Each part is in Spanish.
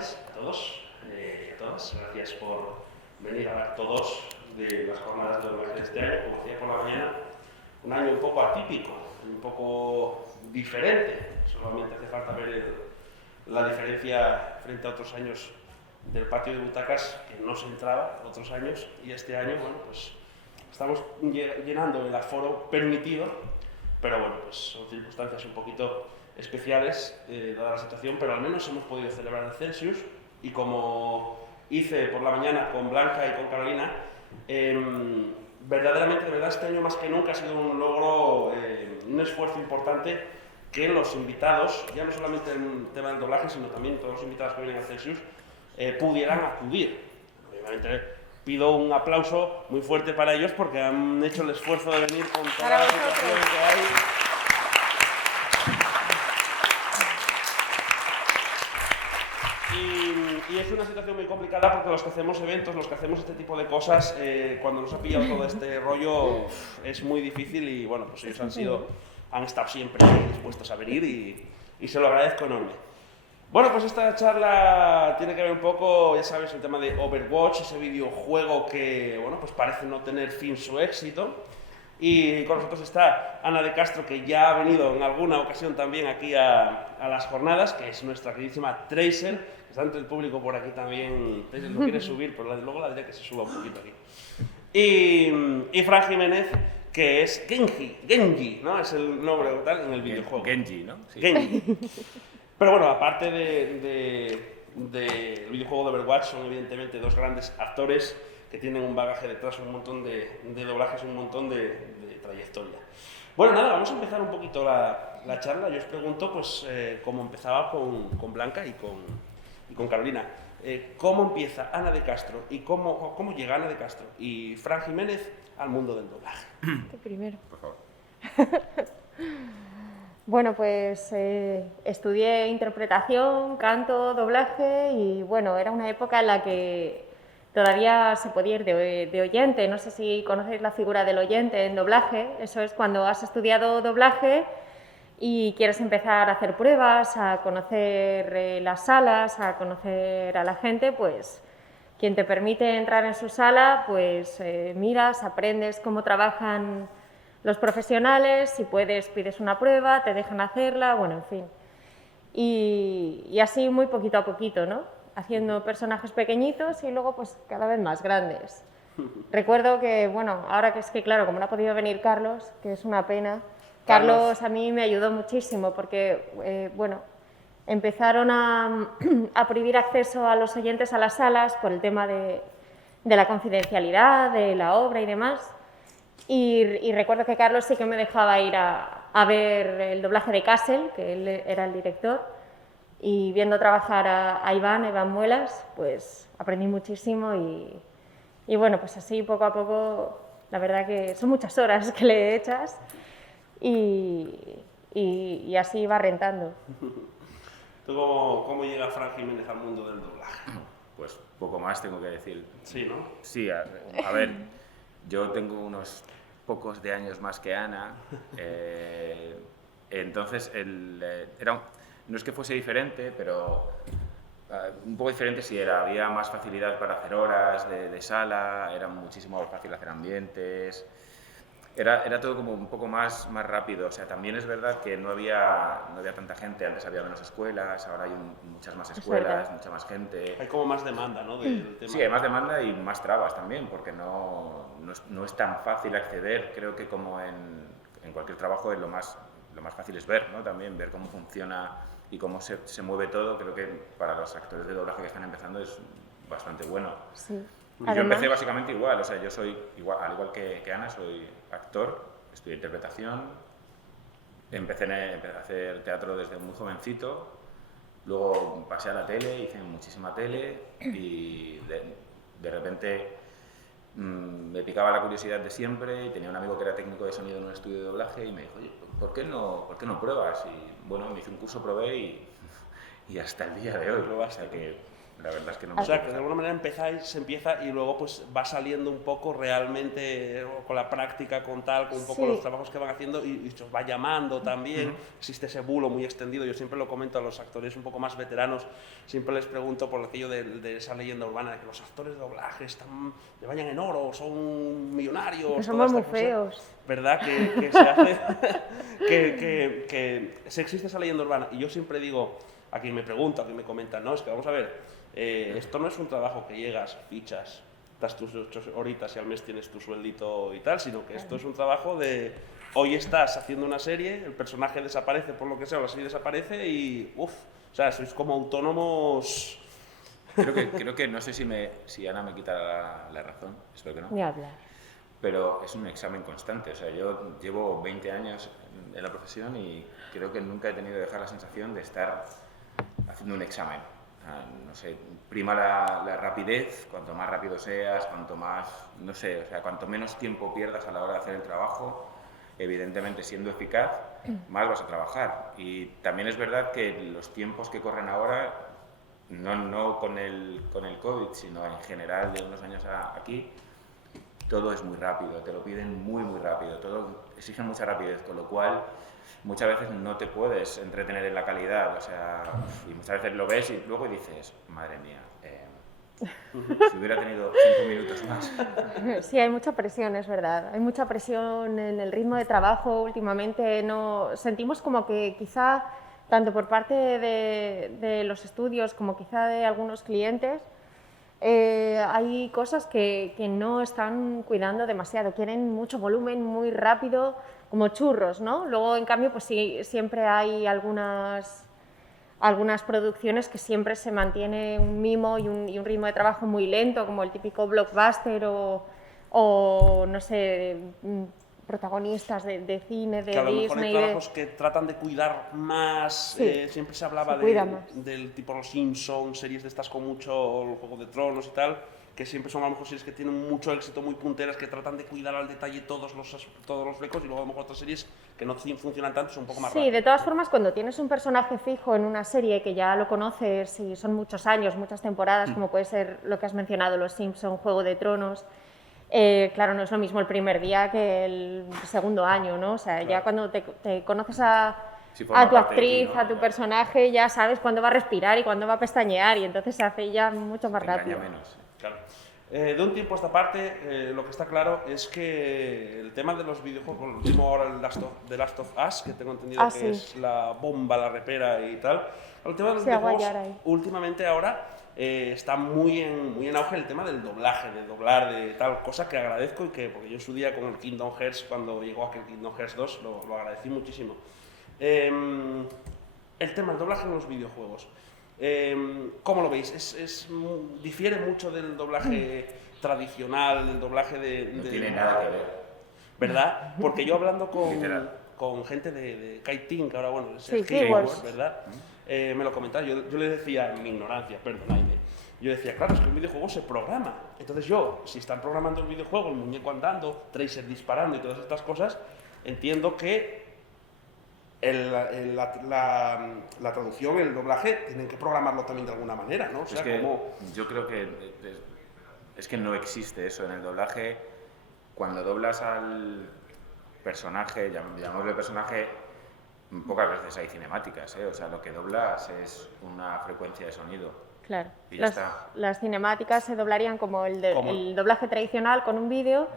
tardes a todos y a todas. Gracias por venir a ver todos de las jornadas de doblaje de este año. Como decía por la mañana, un año un poco atípico, un poco diferente. Solamente hace falta ver la diferencia frente a otros años del patio de butacas, que no se entraba otros años, y este año, bueno, pues estamos llenando el aforo permitido, pero bueno, pues son circunstancias un poquito especiales dada la situación, pero al menos hemos podido celebrar el Celsius, y como hice por la mañana con Blanca y con Carolina, verdaderamente, de verdad, este año más que nunca ha sido un logro, un esfuerzo importante que los invitados, ya no solamente en el tema del doblaje, sino también todos los invitados que vienen al Celsius, pudieran acudir. Obviamente pido un aplauso muy fuerte para ellos porque han hecho el esfuerzo de venir con toda la situación que hay. Y es una situación muy complicada porque los que hacemos eventos, los que hacemos este tipo de cosas, cuando nos ha pillado todo este rollo, es muy difícil, y bueno, pues ellos han estado siempre dispuestos a venir y se lo agradezco enorme. Bueno, pues esta charla tiene que ver un poco, ya sabes, el tema de Overwatch, ese videojuego que, bueno, pues parece no tener fin su éxito. Y con nosotros está Ana de Castro, que ya ha venido en alguna ocasión también aquí a las jornadas, que es nuestra queridísima Tracer, que está entre el público por aquí también. Tracer no quiere subir, pero luego la diré que se suba un poquito aquí. Y Fran Jiménez, que es Genji, ¿no? Es el nombre tal en el videojuego. Genji, ¿no? Sí. Genji. Pero bueno, aparte del videojuego de Overwatch, son evidentemente dos grandes actores que tienen un bagaje detrás, un montón de doblajes, un montón de trayectoria. Bueno, nada, vamos a empezar un poquito la charla. Yo os pregunto, pues, cómo empezaba con Blanca y con Carolina. ¿Cómo empieza Ana de Castro y cómo llega Ana de Castro y Fran Jiménez al mundo del doblaje? Tú primero. Por favor. Bueno, pues estudié interpretación, canto, doblaje, y bueno, era una época en la que todavía se podía ir de oyente. No sé si conocéis la figura del oyente en doblaje. Eso es cuando has estudiado doblaje y quieres empezar a hacer pruebas, a conocer las salas, a conocer a la gente, pues quien te permite entrar en su sala, pues miras, aprendes cómo trabajan los profesionales, si puedes pides una prueba, te dejan hacerla, bueno, en fin. Y así muy poquito a poquito, ¿no? Haciendo personajes pequeñitos y luego pues cada vez más grandes. Recuerdo que, bueno, ahora que es que claro, como no ha podido venir Carlos, que es una pena, Carlos a mí me ayudó muchísimo porque, bueno, empezaron a prohibir acceso a los oyentes a las salas por el tema de la confidencialidad, de la obra y demás. Y recuerdo que Carlos sí que me dejaba ir a ver el doblaje de Castle, que él era el director, y viendo trabajar a Iván Muelas, pues aprendí muchísimo y bueno, pues así poco a poco, la verdad que son muchas horas que le echas y así va rentando. ¿Tú cómo llega Fran Jiménez al mundo del doblaje? Pues poco más tengo que decir. Sí, ¿no? Sí, a ver, yo tengo unos pocos de años más que Ana, entonces no es que fuese diferente, pero un poco diferente sí era. Había más facilidad para hacer horas de sala, era muchísimo más fácil hacer ambientes, era todo como un poco más rápido. O sea, también es verdad que no había tanta gente, antes había menos escuelas, ahora hay muchas más escuelas, mucha más gente. Hay como más demanda, ¿no? Del tema. Sí, hay más demanda y más trabas también, porque no es tan fácil acceder. Creo que como en cualquier trabajo lo más fácil es ver, ¿no? También ver cómo funciona y cómo se mueve todo. Creo que para los actores de doblaje que están empezando es bastante bueno. Sí. Yo empecé básicamente igual, o sea, yo soy igual, al igual que Ana, soy actor, estudié interpretación, empecé a hacer teatro desde muy jovencito, luego pasé a la tele, hice muchísima tele y de repente me picaba la curiosidad de siempre, y tenía un amigo que era técnico de sonido en un estudio de doblaje y me dijo, oye, ¿por qué no pruebas? Y bueno, me hice un curso, probé y hasta el día de hoy. O sea que La verdad es que no me O sea, gusta. que de alguna manera se empieza y luego pues va saliendo un poco realmente con la práctica, con tal, con un poco Sí. los trabajos que van haciendo y se os va llamando también. Existe ese bulo muy extendido. Yo siempre lo comento a los actores un poco más veteranos, siempre les pregunto por aquello de esa leyenda urbana de que los actores de doblaje le bañan en oro, son millonarios. Que toda somos esta muy cosa. feos. ¿Verdad? Que se hace. que se existe esa leyenda urbana. Y yo siempre digo, a quien me pregunta, a quien me comenta, no, es que vamos a ver, esto no es un trabajo que llegas, fichas, das tus 8 horitas y al mes tienes tu sueldito y tal, sino que esto es un trabajo de. Hoy estás haciendo una serie, el personaje desaparece por lo que sea, o la serie desaparece y. Uff, o sea, sois como autónomos. Creo que no sé si Ana me quita la razón, espero que no. Ni hablar. Pero es un examen constante. O sea, yo llevo 20 años en la profesión y creo que nunca he tenido que dejar la sensación de estar haciendo un examen. No sé, prima la rapidez, cuanto más rápido seas, cuanto más, no sé, o sea, cuanto menos tiempo pierdas a la hora de hacer el trabajo, evidentemente siendo eficaz, más vas a trabajar. Y también es verdad que los tiempos que corren ahora, no con el COVID, sino en general de unos años aquí, todo es muy rápido, te lo piden muy, muy rápido, todo exige mucha rapidez, con lo cual muchas veces no te puedes entretener en la calidad, o sea, y muchas veces lo ves y luego dices, madre mía, si hubiera tenido 5 minutos más. Sí, hay mucha presión, es verdad. Hay mucha presión en el ritmo de trabajo últimamente. No, sentimos como que quizá, tanto por parte de los estudios como quizá de algunos clientes, hay cosas que no están cuidando demasiado. Quieren mucho volumen, muy rápido, como churros, ¿no? Luego, en cambio, pues sí, siempre hay algunas producciones que siempre se mantiene un mimo y un ritmo de trabajo muy lento, como el típico blockbuster o no sé, protagonistas de cine, de Que a lo mejor hay Disney. trabajos que tratan de cuidar más. Sí, Siempre se hablaba se cuida más. del tipo Los Simpsons, series de estas con mucho Juego de Tronos y tal, que siempre son a lo mejor series que tienen mucho éxito, muy punteras, que tratan de cuidar al detalle todos los flecos, y luego a lo mejor otras series que no funcionan tanto, son un poco más Sí, rápidas. de todas formas, cuando tienes un personaje fijo en una serie que ya lo conoces y son muchos años, muchas temporadas, como puede ser lo que has mencionado, Los Simpson, Juego de Tronos, claro, no es lo mismo el primer día que el segundo año, ¿no? O sea, Claro. ya cuando te conoces a forma tu parte de ti, actriz, ¿no? a tu Ya. personaje, ya sabes cuándo va a respirar y cuándo va a pestañear y entonces se hace ya mucho más Te engaña rápido. menos. Claro. De un tiempo a esta parte, lo que está claro es que el tema de los videojuegos, lo último ahora The Last of Us, que tengo entendido que sí. es la bomba, la repera y tal. El tema de los Sí, agua videojuegos, Yara ahí. últimamente ahora está muy en auge el tema del doblaje, de doblar, de tal cosa que agradezco y que, porque yo en su día con el Kingdom Hearts, cuando llegó aquel Kingdom Hearts 2, lo agradecí muchísimo. El tema del doblaje en los videojuegos. ¿Cómo lo veis? ¿Difiere mucho del doblaje tradicional, del doblaje No tiene nada que ver. ¿Verdad? Porque yo hablando Literal. con gente de Kiting, que ahora bueno, es Sí, Keywords, Keywords. ¿verdad? Me lo comentaba, yo le decía, en mi ignorancia, perdonadme, yo decía, claro, es que un videojuego se programa. Entonces yo, si están programando el videojuego, el muñeco andando, Tracer disparando y todas estas cosas, entiendo que la traducción, el doblaje, tienen que programarlo también de alguna manera, ¿no? O sea, Es que como... yo creo que es que no existe eso en el doblaje. Cuando doblas al personaje, llamémosle personaje, pocas veces hay cinemáticas, ¿eh? O sea, lo que doblas es una frecuencia de sonido. Claro. Y ya está. Las cinemáticas se doblarían como ¿Cómo? el doblaje tradicional con un vídeo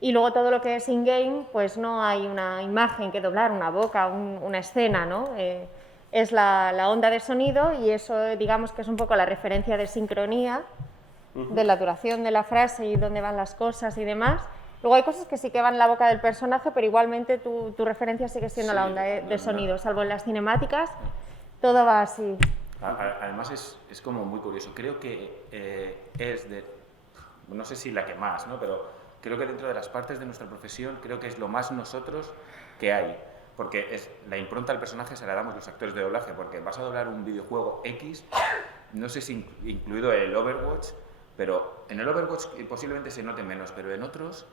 y luego todo lo que es in-game, pues no hay una imagen que doblar, una boca, una escena, ¿no? Es la onda de sonido y eso digamos que es un poco la referencia de sincronía, de la duración de la frase y dónde van las cosas y demás. Luego hay cosas que sí que van en la boca del personaje, pero igualmente tu referencia sigue siendo Sí, la onda de no. sonido, salvo en las cinemáticas, todo va así. Además es como muy curioso. Creo que es de, no sé si la que más, ¿no? Pero creo que dentro de las partes de nuestra profesión creo que es lo más nosotros que hay. Porque es la impronta al personaje se la damos los actores de doblaje, porque vas a doblar un videojuego X, no sé si incluido el Overwatch, pero en el Overwatch posiblemente se note menos, pero en otros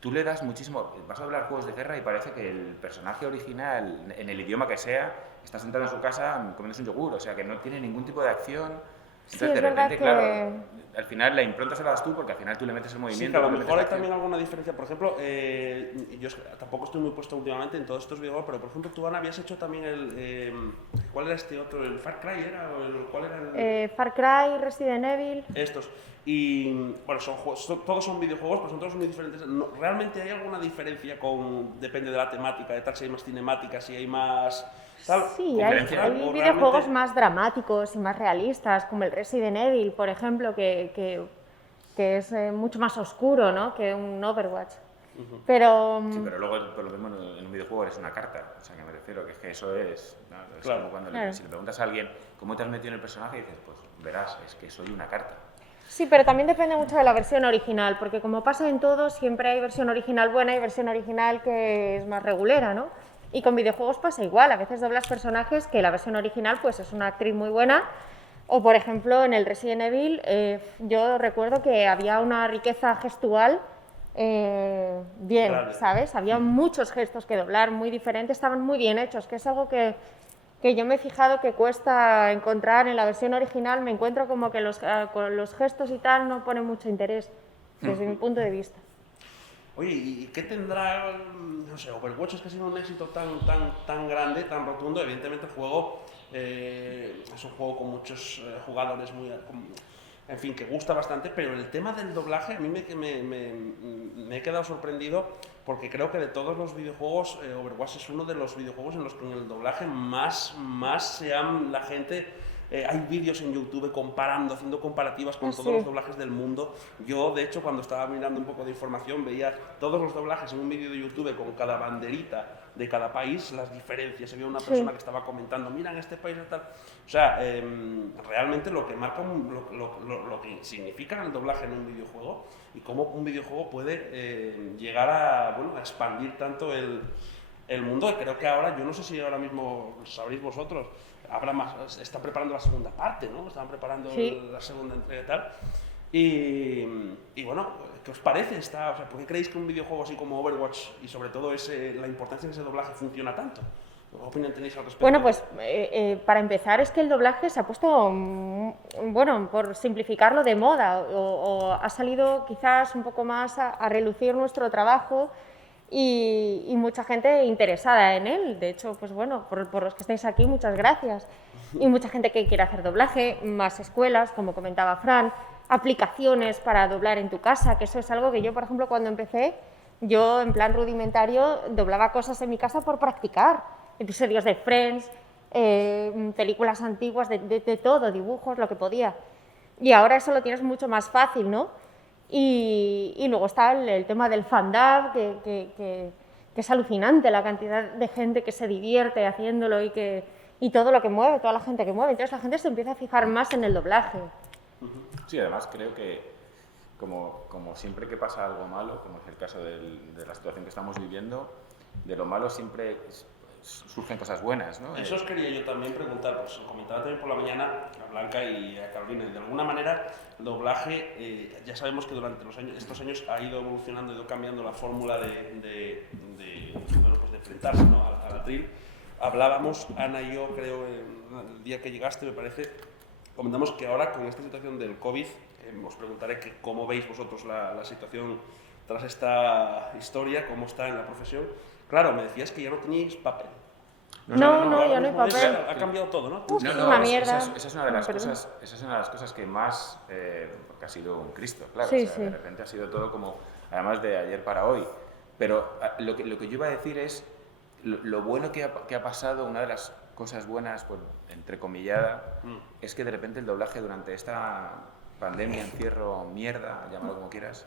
tú le das muchísimo. Vas a hablar juegos de guerra y parece que el personaje original, en el idioma que sea, está sentado en su casa comiéndose un yogur, o sea que no tiene ningún tipo de acción. Sí, Entonces, es de verdad repente, que... claro, al final la impronta se la das tú porque al final tú le metes el Sí, movimiento. que a lo tú le mejor hay metes la también acción. alguna diferencia. Por ejemplo, yo tampoco estoy muy puesto últimamente en todos estos videojuegos, pero por ejemplo, tú, Ana, habías hecho también ¿cuál era este otro? ¿El Far Cry era? ¿Cuál era el...? Far Cry, Resident Evil... Estos. Y bueno, todos son videojuegos, pero son todos muy diferentes. ¿Realmente hay alguna diferencia depende de la temática, de tal, si hay más cinemáticas, si hay más... Tal, Sí, hay, Diferencia. convencional, hay o videojuegos realmente... más dramáticos y más realistas, como el Resident Evil, por ejemplo, que es mucho más oscuro, ¿no?, que un Overwatch. Pero Sí, pero luego por lo mismo en un videojuego eres una carta. O sea, que me refiero que es que eso es... ¿no? Es Claro. como cuando Claro. si le preguntas a alguien cómo te has metido en el personaje y dices, pues verás, es que soy una carta. sí, pero también depende mucho de la versión original, porque como pasa en todo, siempre hay versión original buena y versión original que es más regulera, ¿no? Y con videojuegos pasa igual, a veces doblas personajes que la versión original pues es una actriz muy buena, o por ejemplo en el Resident Evil yo recuerdo que había una riqueza gestual bien, Grande. ¿sabes? Había muchos gestos que doblar muy diferentes, estaban muy bien hechos, que es algo que yo me he fijado que cuesta encontrar en la versión original. Me encuentro como que con los gestos y tal no pone mucho interés, desde mi punto de vista. Oye, ¿y qué tendrá, no sé, Overwatch es que ha sido un éxito tan grande, tan rotundo? Evidentemente el juego es un juego con muchos jugadores en fin, que gusta bastante, pero el tema del doblaje a mí me he quedado sorprendido porque creo que de todos los videojuegos, Overwatch es uno de los videojuegos en los que en el doblaje más la gente... hay vídeos en YouTube comparando, haciendo comparativas con todos los Sí. doblajes del mundo. Yo, de hecho, cuando estaba mirando un poco de información, veía todos los doblajes en un vídeo de YouTube con cada banderita de cada país, las diferencias. Había una persona que estaba comentando, mira, en este país y tal. O sea, realmente lo que marca, lo que significa el doblaje en un videojuego y cómo un videojuego puede llegar a, bueno, a expandir tanto el mundo. Creo que ahora, yo no sé si ahora mismo sabréis vosotros, habrá más, están preparando la segunda parte, ¿no? Están preparando Sí. la segunda entrega y tal. Y bueno, ¿qué os parece? O sea, ¿por qué creéis que un videojuego así como Overwatch y sobre todo la importancia de ese doblaje funciona tanto? ¿Qué opinión tenéis al respecto? Bueno, pues para empezar es que el doblaje se ha puesto, bueno, por simplificarlo, de moda, o ha salido quizás un poco más a relucir nuestro trabajo y mucha gente interesada en él. De hecho, pues bueno, por los que estáis aquí, muchas gracias. Y mucha gente que quiere hacer doblaje, más escuelas, como comentaba Fran, aplicaciones para doblar en tu casa, que eso es algo que yo, por ejemplo, cuando empecé, yo en plan rudimentario doblaba cosas en mi casa por practicar, episodios de Friends, películas antiguas, de todo, dibujos, lo que podía. Y ahora eso lo tienes mucho más fácil, ¿no? Y luego está el tema del fandub, que es alucinante la cantidad de gente que se divierte haciéndolo y todo lo que mueve, toda la gente que mueve. Entonces la gente se empieza a fijar más en el doblaje. Sí, además creo que como siempre que pasa algo malo, como es el caso de la situación que estamos viviendo, de lo malo siempre surgen cosas buenas, ¿no? Eso os quería yo también preguntar, pues comentaba también por la mañana a Blanca y a Carolina, y de alguna manera el doblaje, ya sabemos que durante estos años ha ido evolucionando, ha ido cambiando la fórmula bueno, pues de enfrentarse, ¿no?, al atril. Hablábamos, Ana y yo, creo, el día que llegaste, me parece, comentamos que ahora con esta situación del COVID, os preguntaré que cómo veis vosotros la situación tras esta historia, cómo está en la profesión. Claro, me decías que ya no teníais papel. No, ya no hay mismo papel. ha cambiado todo, ¿no? Uf, No, es no, una mierda. esa es una de las Perdón. cosas, esa es una de las cosas que más, porque ha sido un Cristo, claro. Sí, O sea, sí. de repente ha sido todo como, además de ayer para hoy. Pero lo que yo iba a decir es lo bueno que ha pasado, una de las cosas buenas, pues, entrecomillada, es que de repente el doblaje durante esta pandemia, encierro, mierda, llámalo como quieras,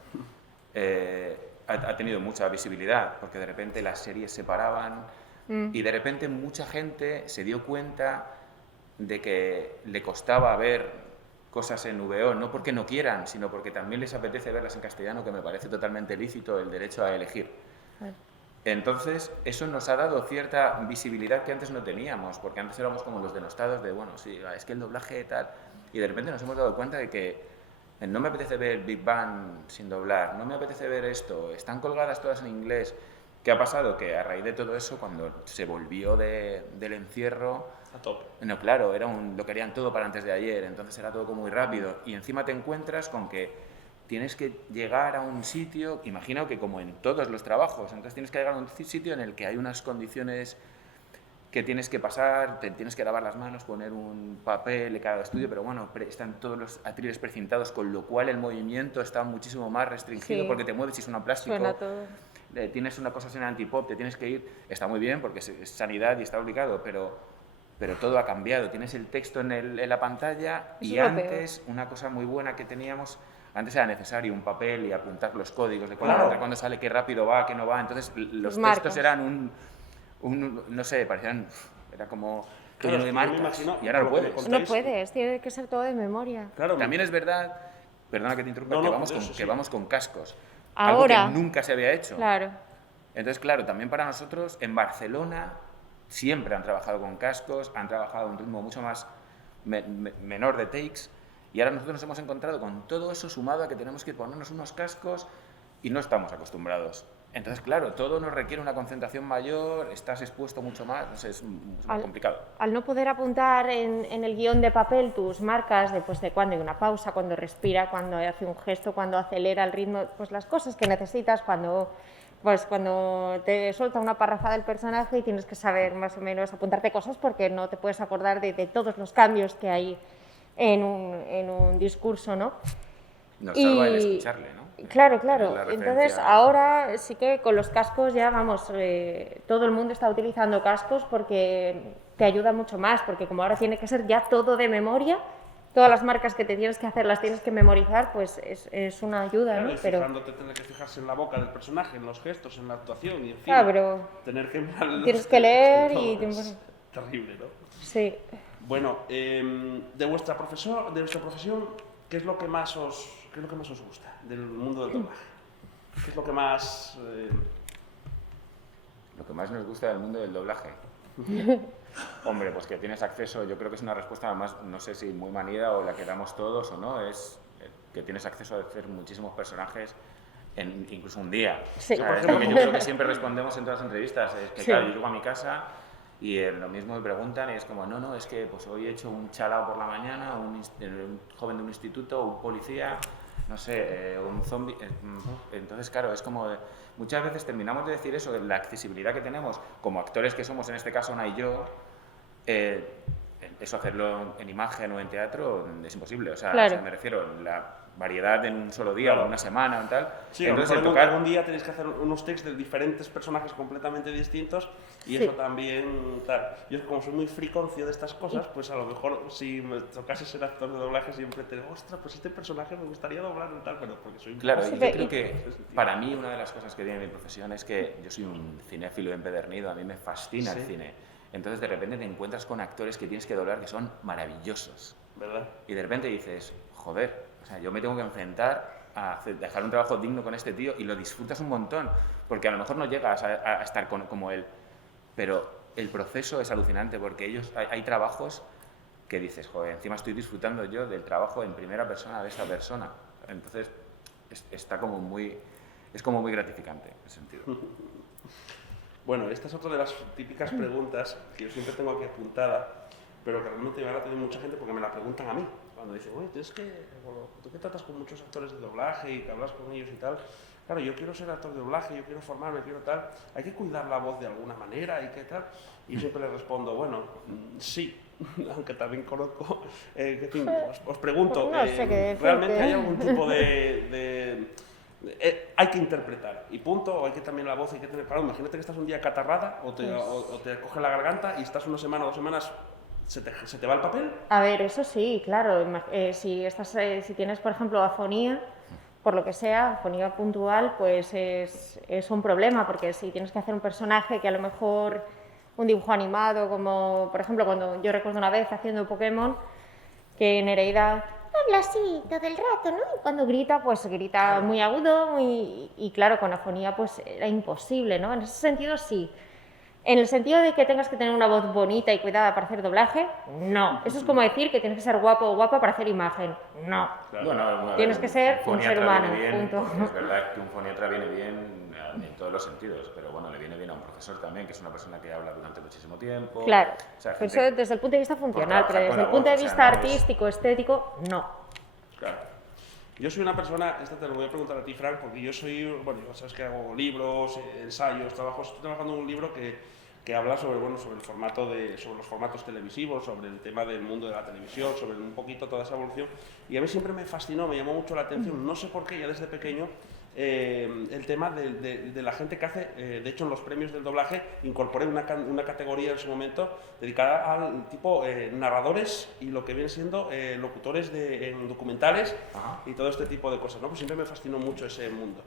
ha tenido mucha visibilidad, porque de repente las series se paraban y de repente mucha gente se dio cuenta de que le costaba ver cosas en VO, no porque no quieran, sino porque también les apetece verlas en castellano, que me parece totalmente lícito el derecho a elegir. Vale. Entonces, eso nos ha dado cierta visibilidad que antes no teníamos, porque antes éramos como los denostados de, bueno, sí, es que el doblaje tal, y de repente nos hemos dado cuenta de que no me apetece ver Big Bang sin doblar, no me apetece ver esto, están colgadas todas en inglés, ¿Qué ha pasado? Que a raíz de todo eso, cuando se volvió del encierro, A tope. no, claro, lo querían todo para antes de ayer, entonces era todo como muy rápido. Y encima te encuentras con que tienes que llegar a un sitio, imagino que como en todos los trabajos, entonces tienes que llegar a un sitio en el que hay unas condiciones que tienes que pasar, te tienes que lavar las manos, poner un papel de cada estudio, pero bueno, están todos los atriles precintados, con lo cual el movimiento está muchísimo más restringido Sí. porque te mueves y suena plástico. Suena todo. Tienes una cosa así en antipop, te tienes que ir, está muy bien porque es sanidad y está obligado, pero todo ha cambiado. Tienes el texto en la pantalla y Eso es lo antes, una cosa muy buena que teníamos, antes era necesario un papel y apuntar los códigos de Claro. cuándo entra, cuándo sale, qué rápido va, qué no va. Entonces los marcas. textos eran no sé, parecían, era como Claro, lleno de es que yo me marcas imagino, y ahora lo por lo que me puedes. contáis, No puedes, tiene que ser todo de memoria. Claro, También es verdad, perdona que te interrumpa, No, que, no, vamos, eso con, sí. que vamos con cascos. Ahora. Algo que nunca se había hecho. Claro. Entonces, claro, también para nosotros en Barcelona siempre han trabajado con cascos, han trabajado a un ritmo mucho más menor de takes, y ahora nosotros nos hemos encontrado con todo eso sumado a que tenemos que ponernos unos cascos y no estamos acostumbrados. Entonces, claro, todo nos requiere una concentración mayor, estás expuesto mucho más, no sé, es mucho más complicado. Al no poder apuntar en el guión de papel tus marcas de cuándo hay una pausa, cuando respira, cuando hace un gesto, cuando acelera el ritmo, pues las cosas que necesitas cuando te suelta una parrafada el personaje y tienes que saber más o menos apuntarte cosas porque no te puedes acordar de todos los cambios que hay en un discurso, ¿no? Nos salva el escucharle, ¿no? Claro, La claro. referencia. Entonces ahora sí que con los cascos ya vamos, todo el mundo está utilizando cascos porque te ayuda mucho más, porque como ahora tiene que ser ya todo de memoria, todas las marcas que te tienes que hacer las tienes que memorizar, pues es una ayuda, claro, ¿no? y fijándote, tener que fijarse en la boca del personaje, en los gestos, en la actuación y en fin. Claro, pero Tener que mirar los tienes que leer todo, y... es terrible, ¿no? Sí. Bueno, de vuestra profesión, ¿qué es lo que más os gusta del mundo del doblaje? ¿Qué es lo que más Lo que más nos gusta del mundo del doblaje. Hombre, pues que tienes acceso, yo creo que es una respuesta más, no sé si muy manida o la que damos todos o no, es que tienes acceso a hacer muchísimos personajes en incluso un día. Sí. O sea, es lo que yo creo que siempre respondemos en todas las entrevistas, es que Sí. claro, yo llego a mi casa y lo mismo me preguntan y es como, no, es que pues hoy he hecho un chalao por la mañana, un joven de un instituto, un policía, no sé, un zombie. Entonces, claro, es como, muchas veces terminamos de decir eso, de la accesibilidad que tenemos como actores que somos, en este caso Ana y yo, eso hacerlo en imagen o en teatro es imposible. O sea, Claro. me refiero, la variedad en un solo día Claro. o en una semana o tal. Sí, entonces, entonces el tocar... algún día tenéis que hacer unos textos de diferentes personajes completamente distintos y Sí. eso también, tal. Yo como soy muy friconcio de estas cosas, pues a lo mejor si me tocase ser actor de doblaje siempre te digo, ostras, pues este personaje me gustaría doblarlo y tal, pero porque soy un Claro, poco- y Sí, yo creo y- que para mí una de las cosas que tiene mi profesión es que yo soy un cinéfilo empedernido, a mí me fascina Sí. el cine. Entonces de repente te encuentras con actores que tienes que doblar que son maravillosos. ¿verdad? Y de repente dices, joder, o sea, yo me tengo que enfrentar a dejar un trabajo digno con este tío y lo disfrutas un montón, porque a lo mejor no llegas a estar como él, pero el proceso es alucinante porque hay trabajos que dices, joder, encima estoy disfrutando yo del trabajo en primera persona de esta persona. Entonces, es como muy gratificante en ese sentido. Bueno, esta es otra de las típicas preguntas que yo siempre tengo aquí apuntada, pero que realmente me van a tener mucha gente porque me la preguntan a mí. Cuando dicen, oye, tú que tratas con muchos actores de doblaje y que hablas con ellos y tal, claro, yo quiero ser actor de doblaje, yo quiero formarme, quiero tal, hay que cuidar la voz de alguna manera y qué tal. Y yo siempre les respondo, bueno, sí, aunque también conozco, en fin, os pregunto, No sé qué decirte. ¿realmente hay algún tipo hay que interpretar y punto, o hay que también la voz hay que tener claro? Imagínate que estás un día catarrada o te coge la garganta y estás una semana o 2 semanas, ¿se te va el papel? A ver, eso sí, claro. Si tienes, por ejemplo, afonía, por lo que sea, afonía puntual, pues es un problema, porque si tienes que hacer un personaje que a lo mejor un dibujo animado, como por ejemplo cuando yo recuerdo una vez haciendo Pokémon, que Nereida habla así todo el rato, ¿no? Y cuando grita, pues grita muy agudo y claro, con afonía pues era imposible, ¿no? En ese sentido sí. En el sentido de que tengas que tener una voz bonita y cuidada para hacer doblaje, no. Eso es como decir que tienes que ser guapo o guapa para hacer imagen. No. Claro. Bueno, Tienes que ser un ser foniatra humano, viene bien, punto. Es verdad que un foniatra viene bien en todos los sentidos, pero bueno, le viene bien a un profesor también, que es una persona que habla durante muchísimo tiempo. Claro. O sea, Pero gente eso desde el punto de vista funcional, pero trabajar desde con el la punto de voz, o sea, vista no es- artístico, estético, no. Claro. Yo soy una persona, esta te lo voy a preguntar a ti, Frank, porque yo soy, bueno, ya sabes que hago libros, ensayos, trabajos, estoy trabajando en un libro que habla sobre, bueno, sobre el formato sobre los formatos televisivos, sobre el tema del mundo de la televisión, sobre un poquito toda esa evolución, y a mí siempre me fascinó, me llamó mucho la atención, no sé por qué, ya desde pequeño, el tema de la gente que hace, de hecho en los premios del doblaje incorporé una categoría en su momento dedicada al tipo narradores y lo que viene siendo locutores en documentales y todo este tipo de cosas, ¿no? Pues siempre me fascinó mucho ese mundo.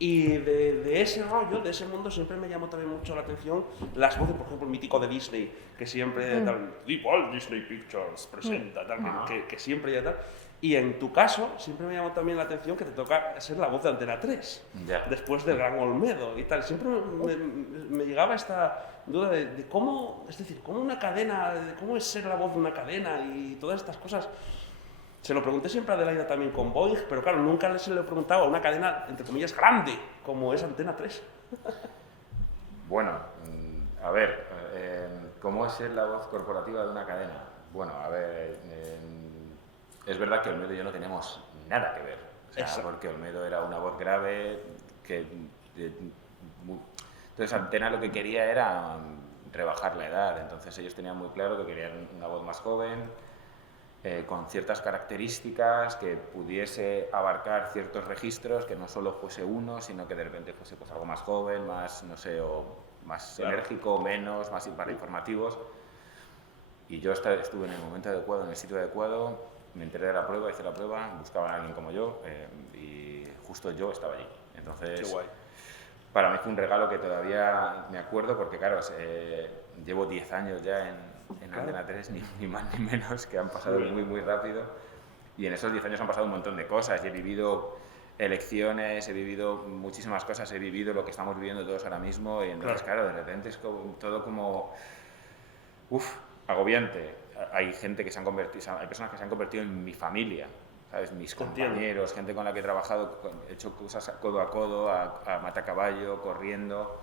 Y de ese rollo, de ese mundo, siempre me llamó también mucho la atención las voces, por ejemplo, el mítico de Disney, que siempre, igual Disney Pictures presenta, tal, que siempre ya tal. Y en tu caso, siempre me llamó también la atención que te toca ser la voz de Antena 3, Ya. después del Gran Olmedo y tal. Siempre me llegaba esta duda de cómo, es decir, cómo una cadena, de cómo es ser la voz de una cadena y todas estas cosas. Se lo pregunté siempre a Adelaida también con Boeing, pero claro, nunca se lo he preguntado a una cadena, entre comillas, grande, como es Antena 3. Bueno, a ver, ¿cómo es ser la voz corporativa de una cadena? Bueno, a ver, es verdad que Olmedo y yo no teníamos nada que ver, o sea, Exacto. porque Olmedo era una voz grave que... Entonces Antena lo que quería era rebajar la edad, entonces ellos tenían muy claro que querían una voz más joven, con ciertas características, que pudiese abarcar ciertos registros, que no solo fuese uno, sino que de repente fuese pues, algo más joven, más, no sé, o más enérgico, menos, más para informativos. Y yo estuve en el momento adecuado, en el sitio adecuado, me enteré de la prueba, hice la prueba, buscaban a alguien como yo y justo yo estaba allí. Entonces, Qué guay. para mí fue un regalo que todavía me acuerdo porque, claro, llevo 10 años ya en Antena 3, ni más ni menos, que han pasado muy rápido. Y en esos 10 años han pasado un montón de cosas. Y he vivido elecciones, he vivido muchísimas cosas, he vivido lo que estamos viviendo todos ahora mismo. Y entonces, claro, de repente es todo como... agobiante. Hay gente que se han convertido, hay personas que se han convertido en mi familia. ¿Sabes? Mis compañeros, gente con la que he trabajado, he hecho cosas codo a codo, a matacaballo, corriendo.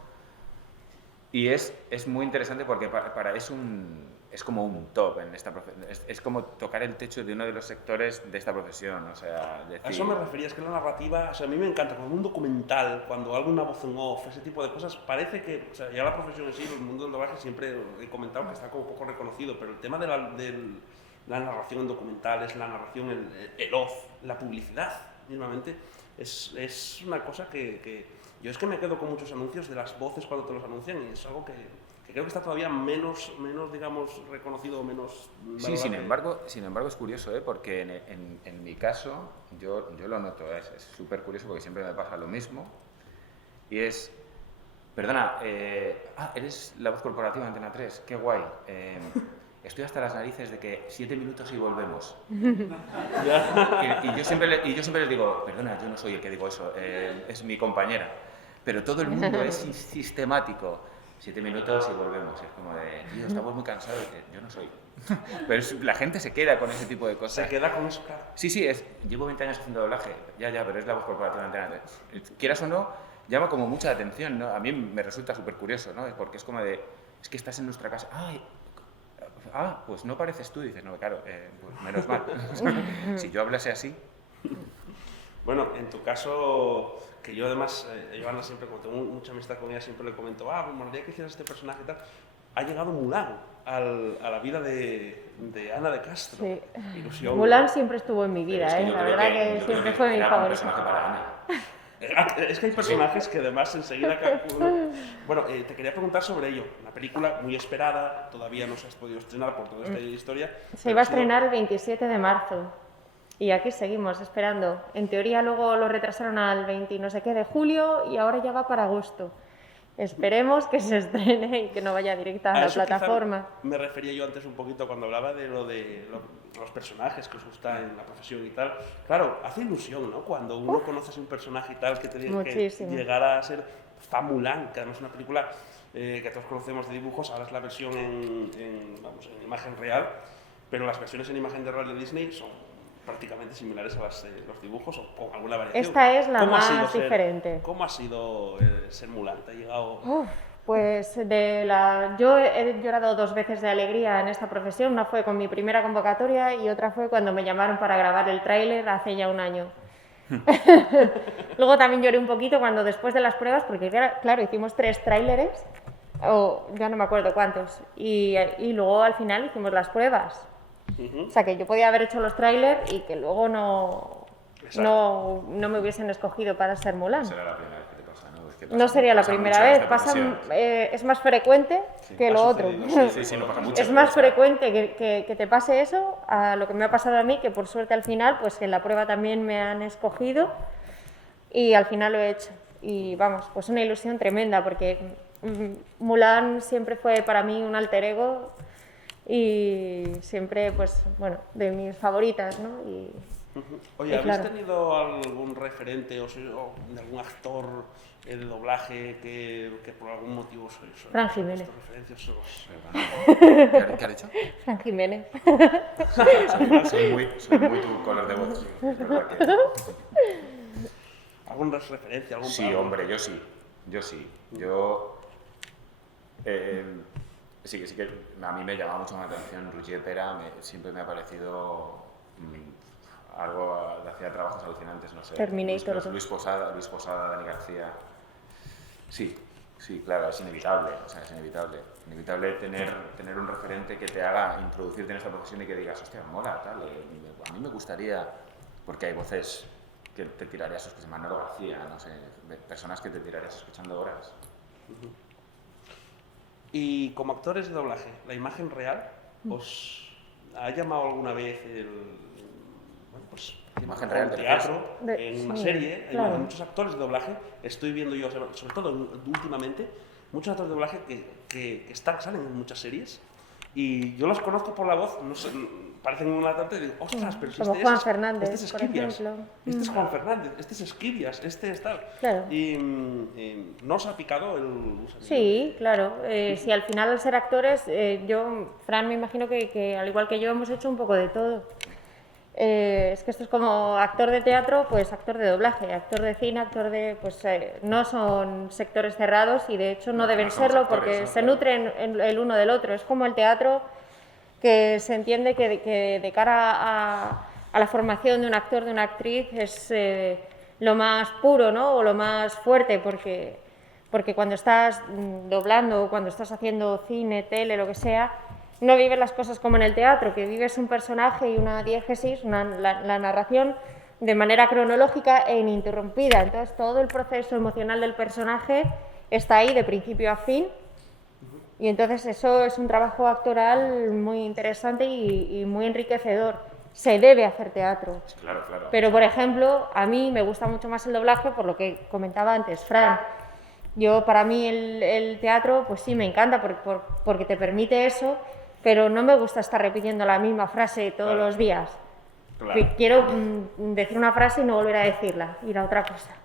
Y es muy interesante porque es como un top en esta profesión. Es como tocar el techo de uno de los sectores de esta profesión. O sea, decir... A eso me refería, es que la narrativa, o sea, a mí me encanta, como un documental, cuando alguna voz en off, ese tipo de cosas, parece que, o sea, ya la profesión en sí, el mundo del doblaje siempre he comentado que está como poco reconocido, pero el tema de la narración en documentales, la narración, el off, la publicidad, mismamente, es una cosa que yo es que me quedo con muchos anuncios de las voces cuando te los anuncian y es algo que creo que está todavía menos digamos, reconocido, menos Sí, valorado. sin embargo es curioso, porque en mi caso, yo lo noto, es súper curioso porque siempre me pasa lo mismo. Y es, perdona, eres la voz corporativa de Antena 3, qué guay. Estoy hasta las narices de que 7 minutos y volvemos. y yo siempre les digo, perdona, yo no soy el que digo eso, es mi compañera. Pero todo el mundo es sistemático. 7 minutos y volvemos. Es como de, tío, estamos muy cansados. Yo no soy. Pero la gente se queda con ese tipo de cosas. Se queda con eso, claro. Sí, llevo 20 años haciendo doblaje. Ya, pero es la voz corporativa de Antena 3. Quieras o no, llama como mucha atención, ¿no? A mí me resulta súper curioso, ¿no? Porque es como de, es que estás en nuestra casa. Pues no pareces tú. Dices, no, claro, pues menos mal. Si yo hablase así... Bueno, en tu caso, que yo además, Joana siempre, como tengo mucha amistad con ella, siempre le comento, pues molaría que hicieras este personaje y tal. Ha llegado Mulan a la vida de Ana de Castro. Sí. Ilusión. Mulan siempre estuvo en mi vida, Es que yo la creo verdad yo que creo siempre fue mi era un favorito. personaje para Ana. Es que hay personajes que además enseguida... Bueno, te quería preguntar sobre ello. Una película muy esperada, todavía no se ha podido estrenar por toda esta historia. Se iba a estrenar el 27 de marzo. Y aquí seguimos esperando. En teoría luego lo retrasaron al 20 y no sé qué de julio y ahora ya va para agosto. Esperemos que se estrene y que no vaya directa a la eso plataforma. Me refería yo antes un poquito cuando hablaba de los personajes que os gusta en la profesión y tal. Claro, hace ilusión, ¿no? Cuando uno conoce a un personaje y tal que te diga que Muchísimo. llegara a ser Mulan, que además es una película que todos conocemos de dibujos, ahora es la versión vamos, en imagen real, pero las versiones en imagen real de Disney son prácticamente similares a las de los dibujos o con alguna variación. Esta es la ¿Cómo ha sido más diferente. ¿Cómo ha sido ser Mulan? ¿Te ha llegado...? Pues yo he llorado 2 veces de alegría en esta profesión. Una fue con mi primera convocatoria y otra fue cuando me llamaron para grabar el tráiler hace ya 1 año. Luego también lloré un poquito cuando después de las pruebas, porque claro, hicimos 3 tráileres, o ya no me acuerdo cuántos, y luego al final hicimos las pruebas. O sea, que yo podía haber hecho los tráilers y que luego no me hubiesen escogido para ser Mulan. Será la primera vez que te pasa, ¿no? Es que No sería la pasa primera mucho en vez, esta profesión. es más frecuente que lo otro. Sí, no pasa mucho. Es más frecuente que te pase eso a lo que me ha pasado a mí, que por suerte al final, pues en la prueba también me han escogido y al final lo he hecho. Y vamos, pues una ilusión tremenda, porque Mulan siempre fue para mí un alter ego y siempre, pues bueno, de mis favoritas, ¿no? Oye, ¿habéis tenido algún referente o de algún actor de doblaje que por algún motivo sois Fran Jiménez. referencias? ¿Qué ha dicho? Fran Jiménez. Soy muy tu color de voz. Es verdad que... ¿Alguna referencia? Algún Sí, hombre, yo sí. Sí que a mí me llama mucho la atención Roger Pera, siempre me ha parecido algo, hacía trabajos alucinantes, no sé. Terminator. Luis Posada, Dani García. Sí, claro, es inevitable, o sea, es inevitable. Inevitable tener un referente que te haga introducirte en esta profesión y que digas, hostia, mola, tal, a mí me gustaría, porque hay voces que te tirarías, que se llama Manolo García, no sé, personas que te tirarías escuchando horas. Y como actores de doblaje, ¿la imagen real os ha llamado alguna vez imagen real de teatro, en una serie? Claro. Hay muchos actores de doblaje, estoy viendo yo, sobre todo últimamente, muchos actores de doblaje que salen en muchas series y yo los conozco por la voz, no sé, parecen un latente y digo, ostras, pero si como este Juan es, Fernández, este es por Esquivias, ejemplo. este es Juan Fernández, este es Esquivias, este es tal. Claro. Y ¿no os ha picado el gusanillo? Sí, claro. Si al final al ser actores, Fran, me imagino que al igual que yo hemos hecho un poco de todo. Es que esto es como actor de teatro, pues actor de doblaje, actor de cine, actor de... pues no son sectores cerrados y de hecho no deben somos serlo actores, porque ¿no? se nutren el uno del otro. Es como el teatro, que se entiende que de cara a la formación de un actor, de una actriz, es lo más puro, ¿no? O lo más fuerte, porque cuando estás doblando, cuando estás haciendo cine, tele, lo que sea, no vives las cosas como en el teatro, que vives un personaje y una diégesis, la narración de manera cronológica e ininterrumpida. Entonces todo el proceso emocional del personaje está ahí de principio a fin. Y entonces eso es un trabajo actoral muy interesante y muy enriquecedor. Se debe hacer teatro. Claro. Pero, por ejemplo, a mí me gusta mucho más el doblaje, por lo que comentaba antes Fran. Para mí el teatro, pues sí, me encanta porque te permite eso, pero no me gusta estar repitiendo la misma frase todos los días. Claro. Quiero decir una frase y no volver a decirla, ir a otra cosa.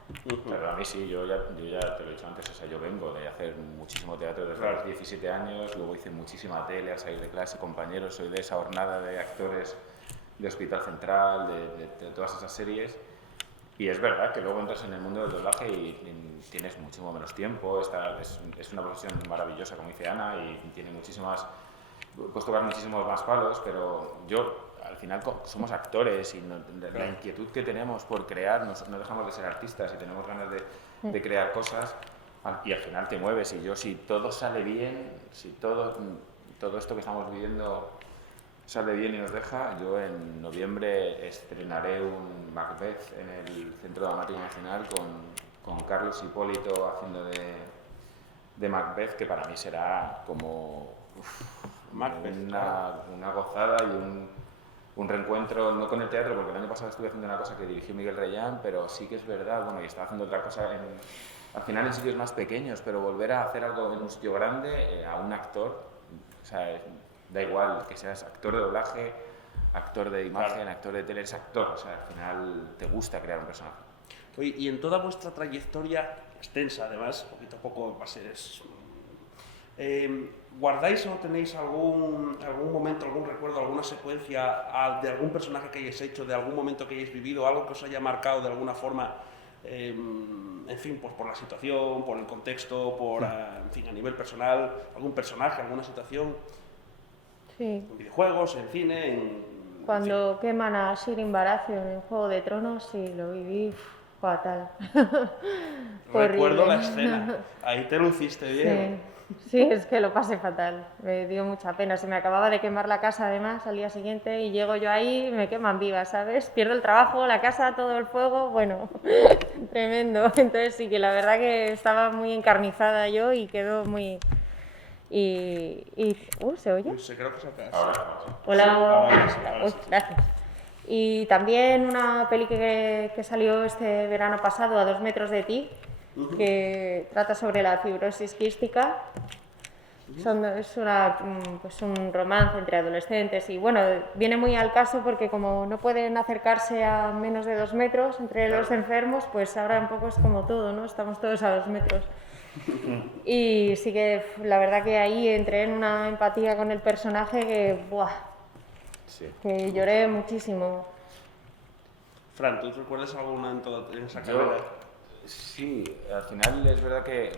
Pero a mí sí, yo ya te lo he dicho antes, o sea, yo vengo de hacer muchísimo teatro desde los 17 años, luego hice muchísima tele al salir de clase, compañeros, soy de esa hornada de actores de Hospital Central, de todas esas series, y es verdad que luego entras en el mundo del doblaje y tienes muchísimo menos tiempo, es una profesión maravillosa, como dice Ana, y tiene puedes tocar muchísimos más palos, pero al final somos actores y la inquietud que tenemos por crear, no dejamos de ser artistas y tenemos ganas de crear cosas y al final te mueves si todo sale bien, si todo esto que estamos viviendo sale bien y nos deja, yo en noviembre estrenaré un Macbeth en el Centro Dramático Nacional con Carlos Hipólito haciendo de Macbeth, que para mí será como una gozada y un reencuentro, no con el teatro, porque el año pasado estuve haciendo una cosa que dirigió Miguel Reyán, pero sí que es verdad, bueno, y estaba haciendo otra cosa al final en sitios más pequeños, pero volver a hacer algo en un sitio grande, a un actor, o sea, da igual que seas actor de doblaje, actor de imagen, actor de tele, eres actor, o sea, al final te gusta crear un personaje. Oye, y en toda vuestra trayectoria extensa, además, poquito a poco ¿Guardáis o tenéis algún momento, algún recuerdo, alguna secuencia de algún personaje que hayáis hecho, de algún momento que hayáis vivido, algo que os haya marcado de alguna forma, en fin, pues por la situación, por el contexto, en fin, a nivel personal, algún personaje, alguna situación, Sí. en videojuegos, en cine, Cuando queman a Shirin Baratheon en Juego de Tronos, sí, lo viví fatal. Recuerdo Horrible. la escena, ahí te luciste bien. Sí, es que lo pasé fatal. Me dio mucha pena. Se me acababa de quemar la casa además al día siguiente y llego yo ahí y me queman viva, ¿sabes? Pierdo el trabajo, la casa, todo el fuego, bueno, tremendo. Entonces sí que la verdad que estaba muy encarnizada yo y quedó muy... ¿se oye? Uy, creo que se acaba. Ahora, Hola, ahora sí, ahora Uy, sí. gracias. Y también una peli que salió este verano pasado, A 2 metros de ti, que trata sobre la fibrosis quística. Es pues un romance entre adolescentes y bueno, viene muy al caso porque como no pueden acercarse a menos de 2 metros entre los enfermos, pues ahora un poco es como todo, ¿no? Estamos todos a 2 metros. Y sí que la verdad que ahí entré en una empatía con el personaje que, ¡buah!, sí. que lloré muchísimo. Fran, ¿tú recuerdas alguna en esa Yo, carrera? sí, al final es verdad que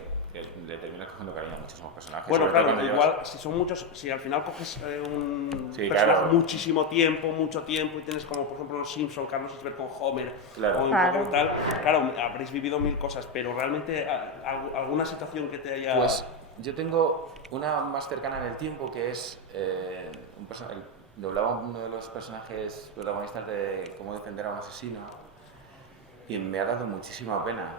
le terminas cogiendo cariño a muchísimos personajes. Bueno, sobre todo claro, cuando igual, llevas- si son muchos, si al final coges un Sí, personaje claro. muchísimo tiempo, mucho tiempo, y tienes como, por ejemplo, los Simpsons, Carlos Sver con Homer, Claro. o un Claro. poco tal, claro, habréis vivido mil cosas, pero realmente alguna situación que te haya... Pues yo tengo una más cercana en el tiempo que es doblaba uno de los personajes protagonistas de Cómo defender a un asesino y me ha dado muchísima pena.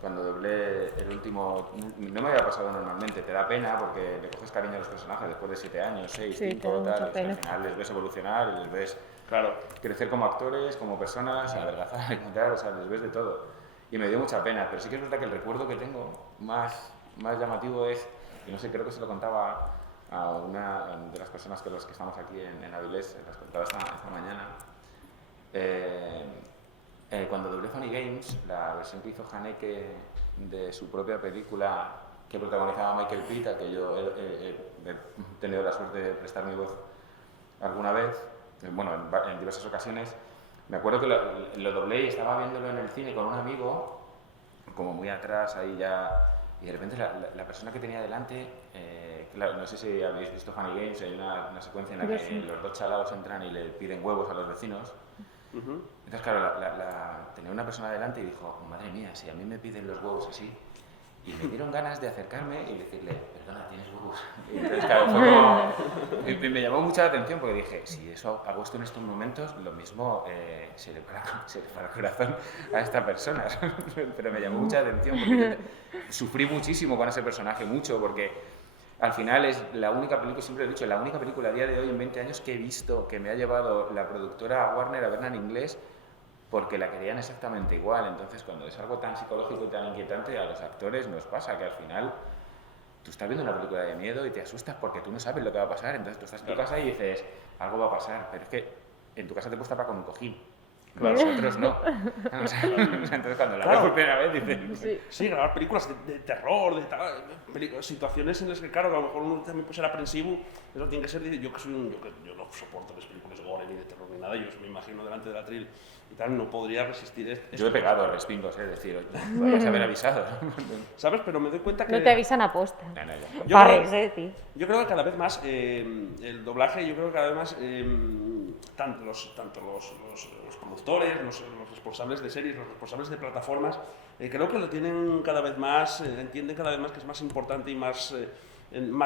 Cuando doblé el último, no me había pasado normalmente, te da pena porque le coges cariño a los personajes después de 7 años, 6, Sí, 5, te da mucha tal, pena. al final les ves evolucionar y les ves Claro, crecer como actores, como personas, adelgazar, encontrar, o sea, les ves de todo. Y me dio mucha pena, pero sí que es verdad que el recuerdo que tengo más llamativo es, y no sé, creo que se lo contaba a una de las personas con las que estamos aquí en Avilés, las contaba esta mañana. Cuando doblé Funny Games, la versión que hizo Haneke de su propia película que protagonizaba Michael Pitt, a que yo he tenido la suerte de prestar mi voz alguna vez, bueno, en diversas ocasiones, me acuerdo que lo doblé y estaba viéndolo en el cine con un amigo, como muy atrás ahí ya, y de repente la persona que tenía delante, claro, no sé si habéis visto Funny Games, hay una secuencia en la Yo que sí. los dos chalados entran y le piden huevos a los vecinos. Entonces, claro, tenía una persona delante y dijo, madre mía, si a mí me piden los huevos así, y me dieron ganas de acercarme y decirle, perdona, ¿tienes huevos? Y entonces, claro, fue como... me llamó mucha la atención porque dije, si eso hago esto en estos momentos, lo mismo se le para el corazón a esta persona. Pero me llamó mucha atención porque yo sufrí muchísimo con ese personaje, mucho, porque al final es la única película, siempre he dicho, la única película a día de hoy en 20 años que he visto que me ha llevado la productora Warner a verla en inglés porque la querían exactamente igual. Entonces, cuando es algo tan psicológico y tan inquietante, a los actores nos pasa que al final tú estás viendo una película de miedo y te asustas porque tú no sabes lo que va a pasar. Entonces tú estás en tu casa y dices, algo va a pasar, pero es que en tu casa te puedes tapar con un cojín. Claro. Nosotros no. O sea, entonces cuando la Claro. ves por primera vez dices... Sí. Sí, grabar películas de terror, de tal, situaciones en las que, claro, a lo mejor uno también puede ser aprensivo, eso tiene que ser, yo que soy yo no soporto las películas de gore ni de terror ni nada, yo me imagino delante de la atril y tal, no podría resistir esto. Yo he pegado respingos, es decir, podrías haber avisado. ¿Sabes? Pero me doy cuenta que... No te avisan a posta. No, no, ya. Yo Para creo- reírse de ti. Yo creo que cada vez más el doblaje, yo creo que cada vez más tanto los productores, los responsables de series, los responsables de plataformas, creo que lo tienen cada vez más, entienden cada vez más que es más importante y más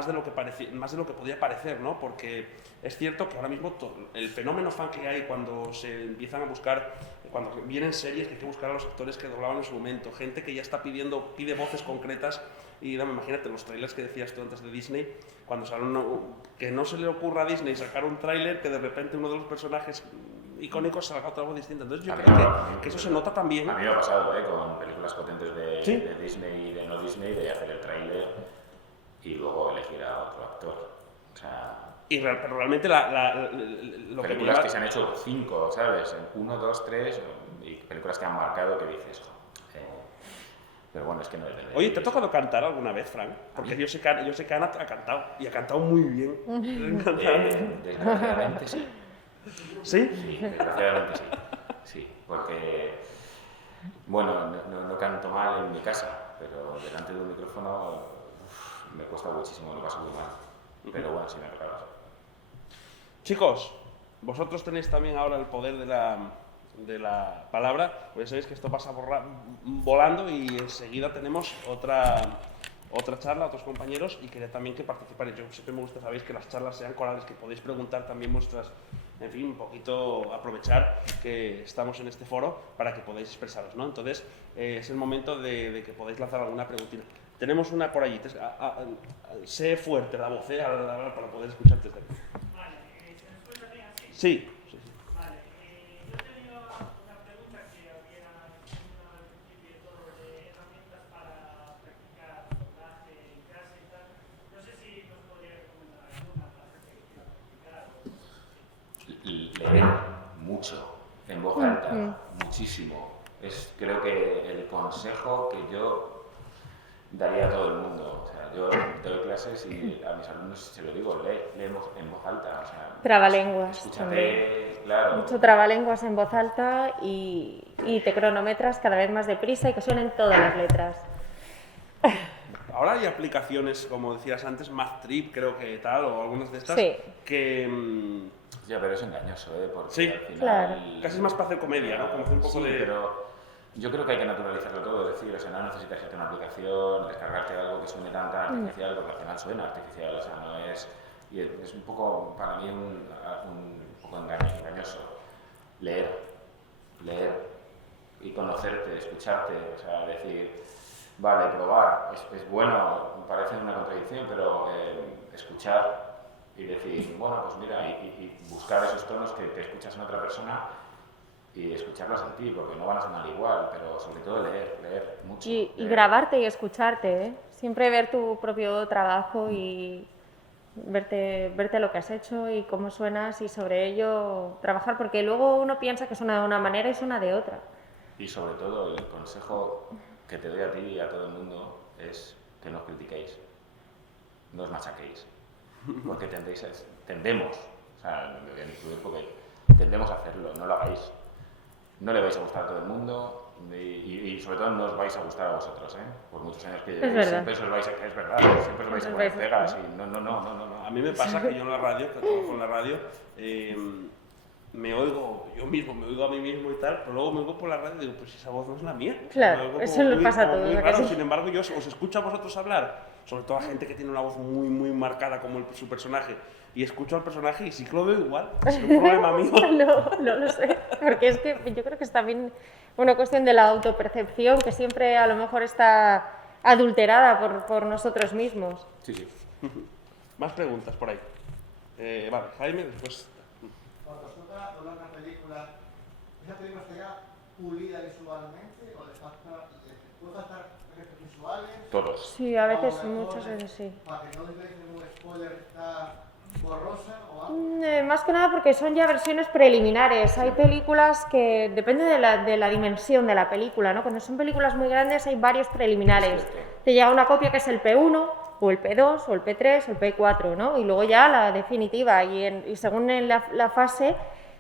de lo que podía parecer, ¿no? Porque es cierto que ahora mismo el fenómeno fan que hay cuando se empiezan a buscar, cuando vienen series que hay que buscar a los actores que doblaban en su momento, gente que ya está pide voces concretas. Y imagínate los trailers que decías tú antes de Disney, cuando sale que no se le ocurra a Disney sacar un tráiler que de repente uno de los personajes icónicos salga otra voz distinta. Entonces yo creo que eso se nota también. A mí me ha pasado, con películas potentes ¿Sí? de Disney y de no Disney, de hacer el tráiler y luego elegir a otro actor. O sea, Pero realmente lo que películas lleva- que se han hecho 5, ¿sabes? 1, 2, 3, y películas que han marcado que dices, Pero bueno, es que no depende. Oye, ¿te ha tocado cantar alguna vez, Frank? Porque yo sé que Ana ha cantado, y ha cantado muy bien. Desgraciadamente sí. ¿Sí? Sí, desgraciadamente sí. Sí, porque, bueno, no canto mal en mi casa, pero delante de un micrófono me cuesta muchísimo, lo paso muy mal. Pero bueno, sí me ha tocado. Chicos, vosotros tenéis también ahora el poder de la palabra, pues sabéis que esto pasa volando y enseguida tenemos otra charla, otros compañeros, y quería también que participáis. Yo siempre me gusta, sabéis, que las charlas sean corales, que podéis preguntar también vuestras, en fin, un poquito aprovechar que estamos en este foro para que podáis expresaros, ¿no? Entonces, es el momento de que podáis lanzar alguna preguntita. Tenemos una por allí, sé fuerte la voz, para poder escucharte. Vale, ¿se nos escucha bien así? Sí. Vale, yo tenía una pregunta que había mencionado al principio de todo, de herramientas para practicar doblaje en casa y tal. No sé si nos podría recomendar alguna para que quiera practicar. Leer mucho, en voz alta, muchísimo. Es creo que el consejo que yo daría a todo el mundo. O sea, yo doy clases y a mis alumnos se lo digo, lee en voz alta. O sea, Trabalenguas escúchate, claro. Mucho trabalenguas en voz alta y te cronometras cada vez más deprisa y que suenen todas las letras. Ahora hay aplicaciones, como decías antes, Mathtrip, creo que tal, o algunas de estas, Sí. que Ya, pero es engañoso, ¿eh? Porque Sí, al final... claro. casi es más para hacer comedia, ¿no? Como hacer un poco sí, de... pero yo creo que hay que naturalizarlo todo, es decir, o sea, no necesitas irte a una aplicación, descargarte algo que suene tan artificial, porque al final suena artificial, o sea, no es... Y es un poco, para mí, un poco engañoso. Leer y conocerte, escucharte, o sea, decir, vale, probar, es bueno, me parece una contradicción, pero escuchar y decir, bueno, pues mira, y buscar esos tonos que escuchas en otra persona y escucharlos en ti, porque no van a sonar igual, pero sobre todo leer mucho. Y leer. grabarte y escucharte, ¿eh? Siempre ver tu propio trabajo y verte lo que has hecho y cómo suenas y sobre ello trabajar, porque luego uno piensa que suena de una manera y suena de otra. Y sobre todo, el consejo que te doy a ti y a todo el mundo es que no os critiquéis, no os machaquéis, porque tendemos, o sea, me voy a incluir porque tendemos a hacerlo, no lo hagáis. No le vais a gustar a todo el mundo y sobre todo no os vais a gustar a vosotros, ¿eh? Por muchos años que llevéis, siempre os vais a... Es verdad, siempre os vais a poner pegas y no. A mí me pasa que yo en la radio, que trabajo en la radio, me oigo yo mismo, me oigo a mí mismo y tal, pero luego me oigo por la radio y digo, pues esa voz no es la mía. Claro, Me oigo eso como le pasa a como todos, muy ¿a que raro. sí? Sin embargo, yo os escucho a vosotros hablar, sobre todo a gente que tiene una voz muy, muy marcada como su personaje, y escucho al personaje y sí que lo veo igual. Es un problema mío. No lo sé, porque es que yo creo que es también una cuestión de la autopercepción que siempre a lo mejor está adulterada por nosotros mismos. Sí. Más preguntas por ahí. Vale, Jaime, después... Cuando os toca doblar una película, ¿esa película estaría pulida visualmente o le falta efectos visuales? Todos. Sí, a veces, muchas veces sí. Para que no digáis ningún spoiler, está borrosa o algo. Más que nada porque son ya versiones preliminares. Hay películas que depende de la dimensión de la película, ¿no? Cuando son películas muy grandes hay varios preliminares. Te llega una copia que es el P1 o el P2 o el P3 o el P4, ¿no? Y luego ya la definitiva y según en la fase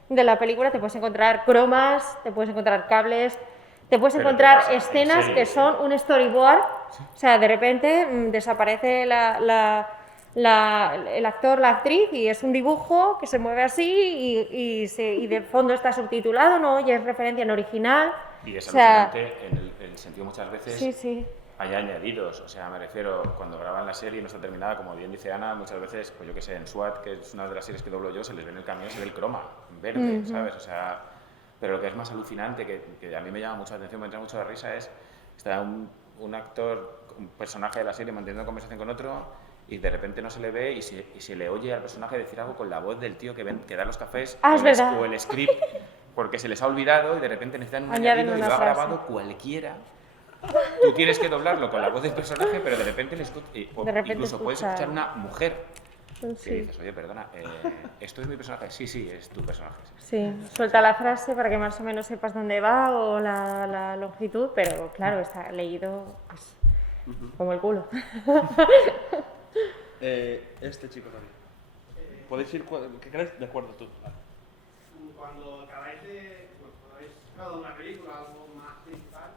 de la película te puedes encontrar cromas, te puedes encontrar cables, te puedes Pero encontrar ¿qué pasa? ¿En escenas serio? que son un storyboard, o sea, de repente desaparece el actor, la actriz, y es un dibujo que se mueve así y de fondo está subtitulado, no oyes referencia en original. Y es O sea, alucinante en el sentido muchas veces sí. hay añadidos, o sea, me refiero, cuando graban la serie y no está terminada, como bien dice Ana, muchas veces, pues yo que sé, en SWAT, que es una de las series que doblo yo, se les ve en el camión, se ve el croma, en verde, ¿sabes? O sea, pero lo que es más alucinante, que a mí me llama mucho la atención, me entra mucho la risa, es está un actor, un personaje de la serie manteniendo conversación con otro y de repente no se le ve y se le oye al personaje decir algo con la voz del tío que da los cafés Ah, es verdad. o el script, porque se les ha olvidado y de repente necesitan un Añaden añadido y lo una ha frase. grabado cualquiera. Tú tienes que doblarlo con la voz del personaje, pero de repente, De repente incluso puedes escuchar. escuchar una mujer Sí. Que dices, oye, perdona, ¿esto es mi personaje? Sí, sí, es tu personaje. Sí, suelta la frase para que más o menos sepas dónde va o la longitud, pero claro, está leído pues, como el culo. Este chico también. ¿Podéis ir? ¿Qué crees? De acuerdo, tú. Cuando acabáis de. Cuando habéis grabado una película, algo más principal,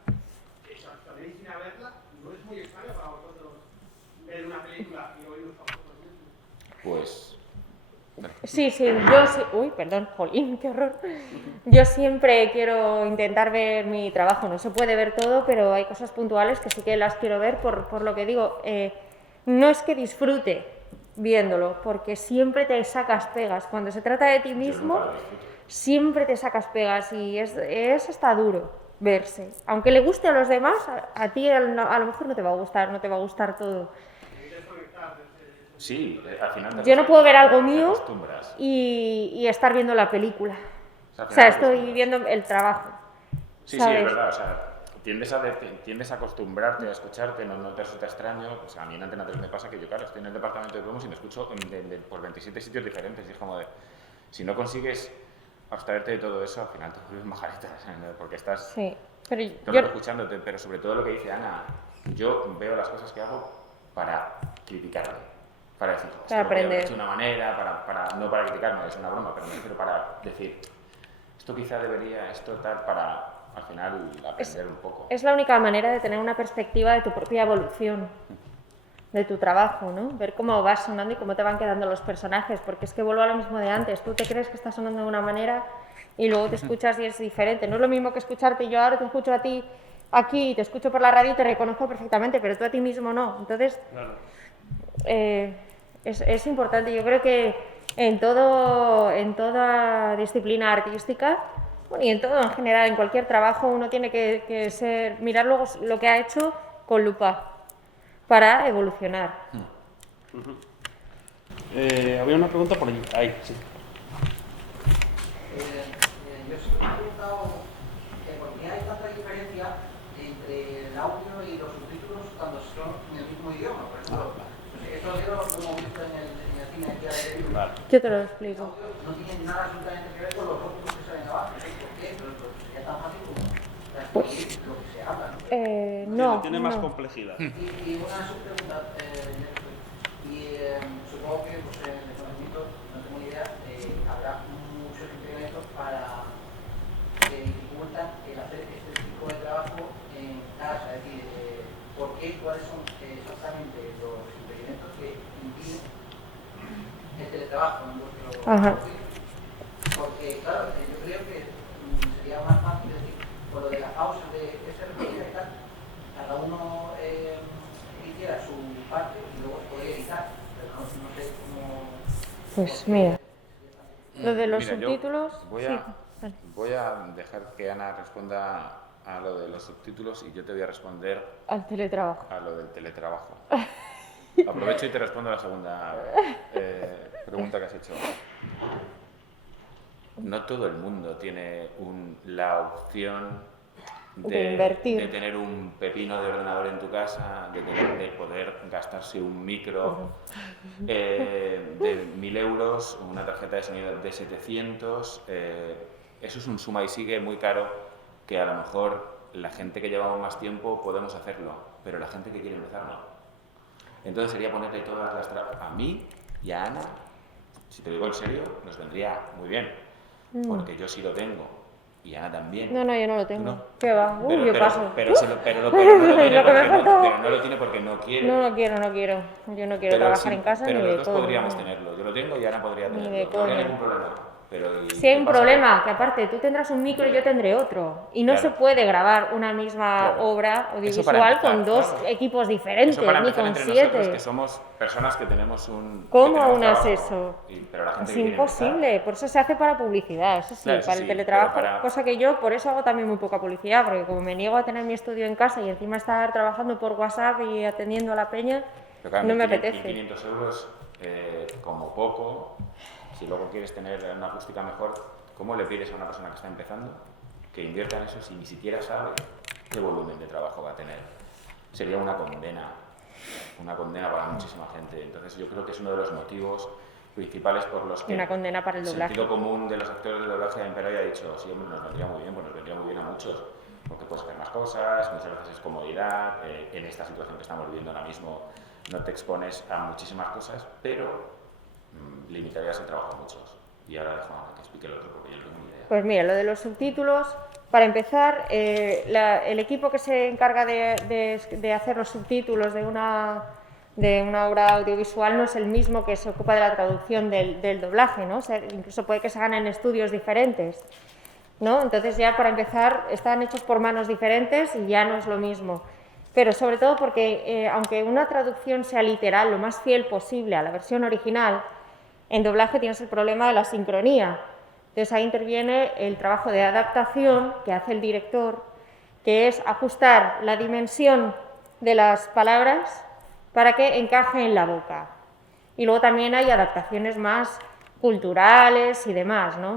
sabéis ir a verla, ¿no es muy extraño para vosotros ver una película y oíros a vosotros mismos? Pues... Sí, yo sí. Uy, perdón, jolín, qué horror. Yo siempre quiero intentar ver mi trabajo. No se puede ver todo, pero hay cosas puntuales que sí que las quiero ver por lo que digo. No es que disfrute viéndolo, porque siempre te sacas pegas. Cuando se trata de ti mismo, siempre te sacas pegas y es hasta duro verse. Aunque le guste a los demás, a ti a lo mejor no te va a gustar, no te va a gustar todo. Sí, al final... Yo no puedo ver algo te mío acostumbras. y estar viendo la película. Al O final sea, te estoy acostumbras. viendo el trabajo. Sí, ¿sabes? sí, es verdad. O sea, tiendes a acostumbrarte a escucharte, no te resulta extraño. O sea, a mí en Antena 3 me pasa que yo, claro, estoy en el departamento de promos y me escucho por 27 sitios diferentes. Y es como de, si no consigues abstraerte de todo eso, al final te vuelves majareta, porque estás Sí, pero todo el rato escuchándote. Pero sobre todo lo que dice Ana, yo veo las cosas que hago para criticarme. Para decir, esto Para lo podría haber aprender. hecho de una manera, no para criticarme, es una broma, pero me refiero para decir, esto quizá debería, esto tal, para al final aprender un poco. es la única manera de tener una perspectiva de tu propia evolución, de tu trabajo, ¿no? Ver cómo vas sonando y cómo te van quedando los personajes, porque es que vuelvo a lo mismo de antes. Tú te crees que estás sonando de una manera y luego te escuchas y es diferente. No es lo mismo que escucharte. Yo ahora te escucho a ti aquí, te escucho por la radio y te reconozco perfectamente, pero tú a ti mismo no. Entonces, Claro. es importante. Yo creo que en toda disciplina artística, bueno, y en todo en general, en cualquier trabajo, uno tiene que mirar luego lo que ha hecho con lupa para evolucionar. Había una pregunta por allí. Ahí, sí. Yo siempre me he preguntado por qué hay tanta diferencia entre el audio y los subtítulos cuando son en el mismo idioma. Por ejemplo, esto lo hemos visto en el cine de televisión. Vale. Yo te lo explico. No tiene nada absolutamente que ver con los rótulos que salen abajo. ¿Por qué? Pero sería tan fácil como transcribir lo que se habla, ¿no? No, Tiene más no. complejidad. Y una subpregunta, supongo que pues, en el conocimiento, no tengo ni idea, habrá muchos implementos para que dificultan el hacer este tipo de trabajo en casa, es decir, cuáles son exactamente los impedimentos que impiden el teletrabajo en vuestro negocio. Porque, claro, yo creo que sería más fácil decir, por lo de las pausas de ese recorrido y tal, cada uno hiciera su parte y luego se podría editar, pero no sé cómo... Pues mira, lo de los Mira, yo subtítulos, voy sí. a, Vale. voy a dejar que Ana responda a lo de los subtítulos y yo te voy a responder Al teletrabajo. a lo del teletrabajo. Aprovecho y te respondo a la segunda pregunta que has hecho. No todo el mundo tiene la opción De invertir. de tener un pepino de ordenador en tu casa, de poder gastarse un micro de 1.000 euros, una tarjeta de sonido de 700. Eso es un suma y sigue muy caro que a lo mejor la gente que llevamos más tiempo podemos hacerlo, pero la gente que quiere empezar no. Entonces sería ponerle todas las trabas. A mí y a Ana, si te digo en serio, nos vendría muy bien, porque yo sí lo tengo y Ana también. No, yo no lo tengo. No. ¿Qué va? Yo paso. Pero no lo tiene porque no quiere. No quiero. Yo no quiero trabajar en casa pero ni los de dos coña. podríamos tenerlo. Yo lo tengo y Ana podría Ni tenerlo. de No coña. habría ningún problema. Pero, ¿y Si hay qué un pasa? problema, que aparte tú tendrás un micro y yo tendré otro. Y no Claro. se puede grabar una misma Claro. obra Eso audiovisual para empezar, con dos claro. equipos diferentes, Eso para ni empezar con entre nosotros, 7. que somos personas que tenemos un... ¿Cómo que tenemos aunas trabajo, eso? pero la gente Es que quiere imposible, empezar- por eso se hace para publicidad, eso sí, Claro, eso para sí, el pero teletrabajo, para- cosa que yo por eso hago también muy poca publicidad, porque como me niego a tener mi estudio en casa y encima estar trabajando por WhatsApp y atendiendo a la peña, Pero claro, no me 1.500 apetece. 1.500 euros, como poco, si luego quieres tener una acústica mejor, ¿cómo le pides a una persona que está empezando que invierta en eso si ni siquiera sabe qué volumen de trabajo va a tener? Sería una condena una condena para muchísima gente. Entonces yo creo que es uno de los motivos principales por los que Una condena para el doblaje. sentido común de los actores de doblaje de Imperio ha dicho, sí, hombre, nos vendría muy bien, pues nos vendría muy bien a muchos, porque puedes hacer más cosas, muchas veces es comodidad, en esta situación que estamos viviendo ahora mismo no te expones a muchísimas cosas, pero limitarías el trabajo a muchos. Y ahora dejo a que explique el otro, porque yo no tengo ni idea. Pues mira, lo de los subtítulos, para empezar, el equipo que se encarga de hacer los subtítulos de una obra audiovisual no es el mismo que se ocupa de la traducción del doblaje, ¿no? O sea, incluso puede que se hagan en estudios diferentes, ¿no? Entonces ya para empezar están hechos por manos diferentes y ya no es lo mismo. Pero sobre todo porque aunque una traducción sea literal, lo más fiel posible a la versión original, en doblaje tienes el problema de la sincronía. Entonces ahí interviene el trabajo de adaptación que hace el director, que es ajustar la dimensión de las palabras para que encaje en la boca. Y luego también hay adaptaciones más culturales y demás, ¿no?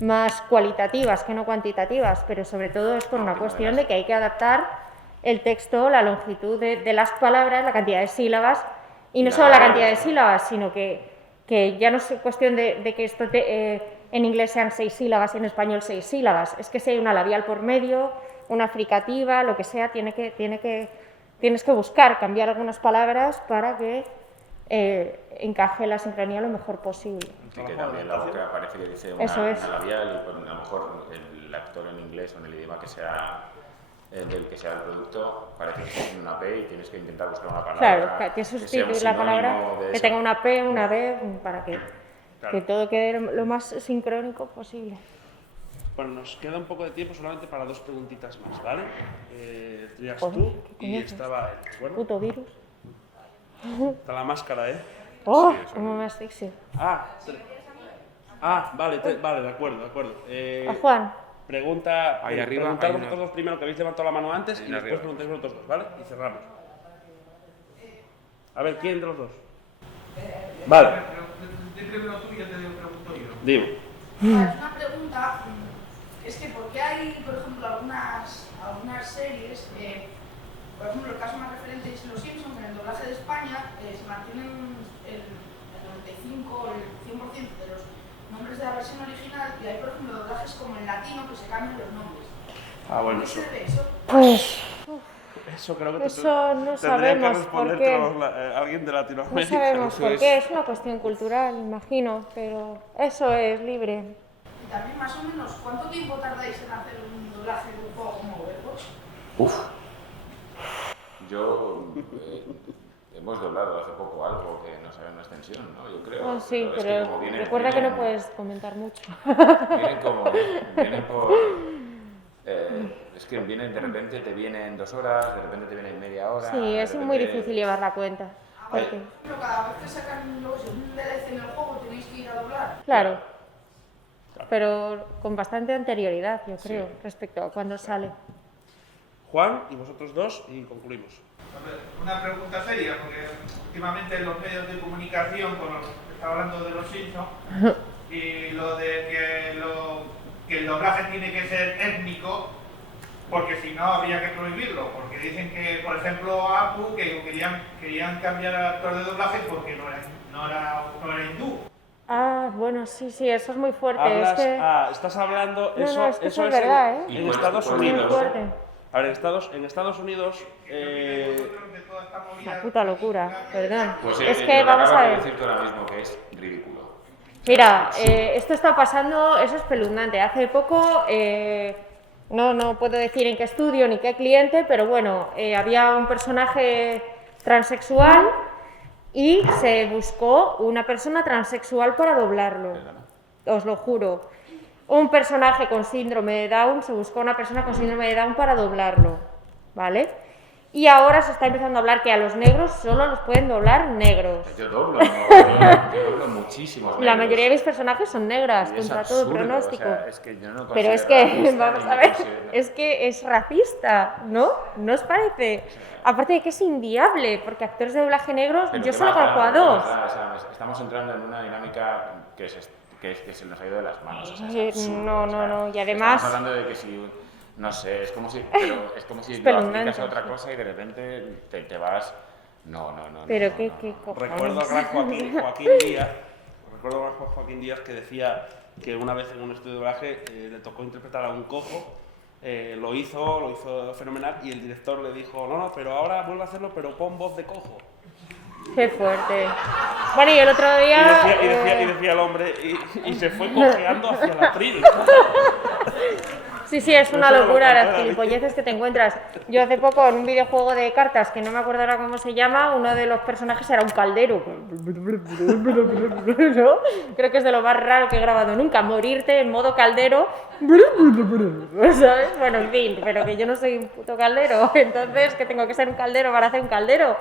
Más cualitativas que no cuantitativas, pero sobre todo es por una cuestión de que hay que adaptar el texto, la longitud de las palabras, la cantidad de sílabas, y no solo la cantidad de sílabas, sino que ya no es cuestión de que esto en inglés sean 6 sílabas y en español 6 sílabas, es que si hay una labial por medio, una fricativa, lo que sea, tienes que buscar cambiar algunas palabras para que encaje la sincronía lo mejor posible. Y que también la boca parece que dice una labial y pues, a lo mejor el actor en inglés o en el idioma que sea del que sea el producto parece que tiene una P y tienes que intentar buscar una palabra claro, que sustituir la palabra, que tenga una P, una B, para que todo quede lo más sincrónico posible. Bueno, nos queda un poco de tiempo solamente para 2 preguntitas más, ¿vale? Trías Joder, tú ¿qué y coño estaba él, ¿de acuerdo? Puto virus. Está la máscara, ¿eh? ¡Oh! Sí, eso Cómo me asfixio. Vale, vale, de acuerdo. A Juan. Pregunta, Ahí arriba preguntar hay vosotros dos primero que habéis levantado la mano antes Ahí y después arriba. preguntáis vosotros dos, ¿vale? Y cerramos. A ver, ¿quién de los dos? Vale, Di primero tú y ya te pregunto yo. dime. Es una pregunta, es que ¿por qué hay, por ejemplo, algunas series, por ejemplo, el caso más referente es Los Simpsons, en el doblaje de España se mantienen el 95 o el 100% de los nombres de la versión original y hay, por ejemplo, doblajes como en latino que se cambian los nombres? Bueno, ¿Qué se debe eso? Pues Eso creo que eso no tendría que sabemos por respondértelo qué. alguien de No Latinoamérica. sabemos Eso por es- qué, es una cuestión cultural, imagino, pero eso es libre. Y también, más o menos, ¿cuánto tiempo tardáis en hacer un doblaje de un juego como Overwatch? Hemos doblado hace poco algo que no sabe una extensión, ¿no? Yo creo. Ah, sí, es que pero como recuerda que no puedes comentar mucho. Vienen por... es que vienen de repente, te vienen 2 horas, de repente te vienen media hora. Sí, de es muy repente- difícil llevar la cuenta. Vale, porque- pero cada vez que sacan luego, si un DLC en el juego tenéis que ir a doblar. Claro, pero con bastante anterioridad, yo creo, respecto a cuando sale. Juan y vosotros dos y concluimos. A ver, una pregunta seria, porque últimamente en los medios de comunicación, con los que está hablando de Los Simpsons, y lo de que el doblaje tiene que ser étnico, porque si no habría que prohibirlo, porque dicen que, por ejemplo, Apu, que querían cambiar al actor de doblaje porque no era hindú. Ah, bueno, sí, eso es muy fuerte. Es que... Estás hablando... No, Eso, no, es que eso eso es es verdad, ¿eh? en Y Estados pues, Muy Unidos. fuerte. A ver, en Estados Unidos... De toda esta movida- Una puta locura, perdón. Pues Es lo que vamos a acabas de ver. decir tú ahora mismo que es ridículo. Mira, esto está pasando, eso es espeluznante. Hace poco, no puedo decir en qué estudio ni qué cliente, pero bueno, había un personaje transexual y se buscó una persona transexual para doblarlo. Os lo juro. Un personaje con síndrome de Down, se buscó una persona con síndrome de Down para doblarlo, ¿vale? Y ahora se está empezando a hablar que a los negros solo los pueden doblar negros. Yo doblo, yo doblo muchísimos. La negros. mayoría de mis personajes son negras, Y es contra todo absurdo, pronóstico. o sea, es que yo no Pero es considero que, racista vamos ni a ver, considero- es que es racista, ¿no? ¿No os parece? Aparte de que es inviable, porque actores de doblaje negros, Pero yo ¿qué solo más da? conozco a ¿Qué dos. más da? O sea, estamos entrando en una dinámica que se nos ha ido de las manos. O sea, es Eh, absurdo, no, o sea, no, no, y además- Estamos hablando de que si... No sé, es como si lo Espeluznante. aplicas a otra cosa y de repente te vas No. Pero no, qué no. cojones. Recuerdo al gran Joaquín Díaz que decía que una vez en un estudio de doblaje le tocó interpretar a un cojo, lo hizo fenomenal y el director le dijo, no, pero ahora vuelve a hacerlo, pero pon voz de cojo. Qué fuerte. Bueno, y el otro día... Y decía el hombre, y se fue cojeando hacia el atril. Sí, es una Eso locura lo las contó gilipolleces que te encuentras. Yo hace poco en un videojuego de cartas, que no me acuerdo ahora cómo se llama, uno de los personajes era un caldero. ¿No? Creo que es de lo más raro que he grabado nunca, morirte en modo caldero. ¿Sabes? Bueno, en fin, pero que yo no soy un puto caldero, entonces que tengo que ser un caldero para hacer un caldero.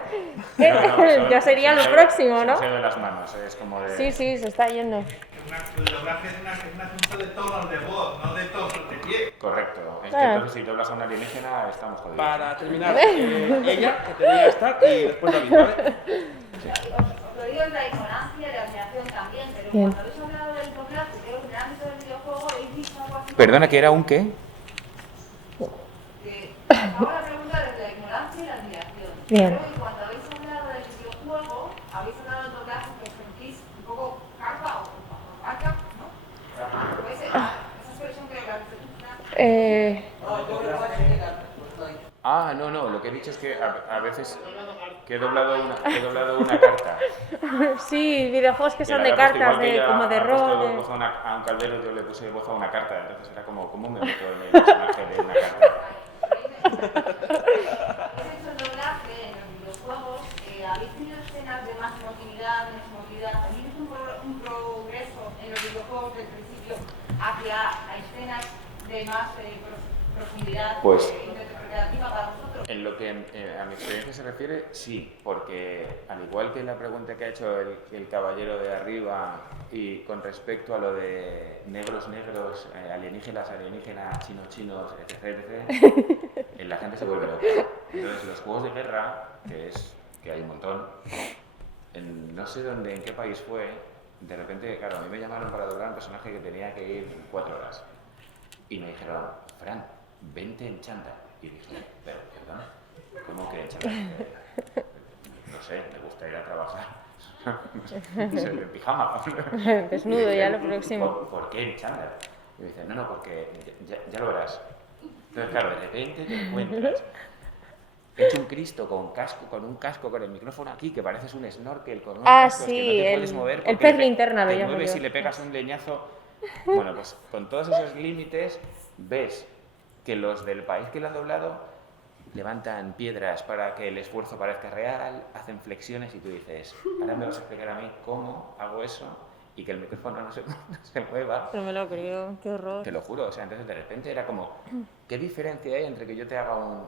Ya sería lo próximo, ¿no? Se de las manos, es como de... Sí, se está yendo. El doblaje es un asunto de tonos de voz, no de tonos de pie. Correcto. Es que Ah. entonces si doblas a un alienígena estamos jodidos. Para terminar, ella, que tenía esta, y después David, ¿vale? Os lo digo en la ignorancia y la admiración también, pero Bien. cuando habéis hablado del doblaje, creo que en el ámbito del videojuego habéis dicho algo así. Perdona, ¿que era un qué? Hago la pregunta desde la ignorancia y la admiración. Bien. Creo que cuando habéis hablado del videojuego, habéis hablado del doblaje que sentís un poco carpa o vaca, ¿no? Esa expresión creo que la habéis utilizado. No, lo que he dicho es que a veces que he doblado una carta. Sí, videojuegos que Y son le de había puesto cartas, igual que de, ella como de ha puesto rol. voz a un caldero, yo le puse voz a una carta, entonces era como, ¿cómo me meto en el personaje de una carta? Habéis hecho el doblaje en los videojuegos, habéis tenido escenas de más emotividad, menos emotividad. ¿Habéis visto un progreso en los videojuegos del principio hacia escenas de más profundidad Pues- interpretativa para vosotros? En lo que a mi experiencia se refiere, sí, porque al igual que la pregunta que ha hecho el caballero de arriba y con respecto a lo de negros, alienígenas, chinos, etc., la gente se vuelve loca. Entonces, los juegos de guerra, que hay un montón, no sé dónde, en qué país fue, de repente, claro, a mí me llamaron para doblar un personaje que tenía que ir 4 horas. Y me dijeron, Fran, vente en chándal. Y dije, pero perdón, ¿cómo que en chándal? No sé, me gusta ir a trabajar. En pijama. Desnudo, ya lo próximo. ¿Por qué en chándal? Y me dicen, no, porque ya lo verás. Entonces, claro, de repente te encuentras hecho un Cristo con un casco con el micrófono aquí, que pareces un snorkel con unos cascos sí, que no te puedes mover. el porque pez linterna lo te llamo mueves yo. y le pegas un leñazo. Bueno, pues con todos esos límites ves que los del país que lo han doblado levantan piedras para que el esfuerzo parezca real, hacen flexiones y tú dices, ahora me vas a explicar a mí cómo hago eso y que el micrófono no se mueva. No me lo creo, qué horror. Te lo juro, o sea, entonces de repente era como, ¿qué diferencia hay entre que yo te haga un...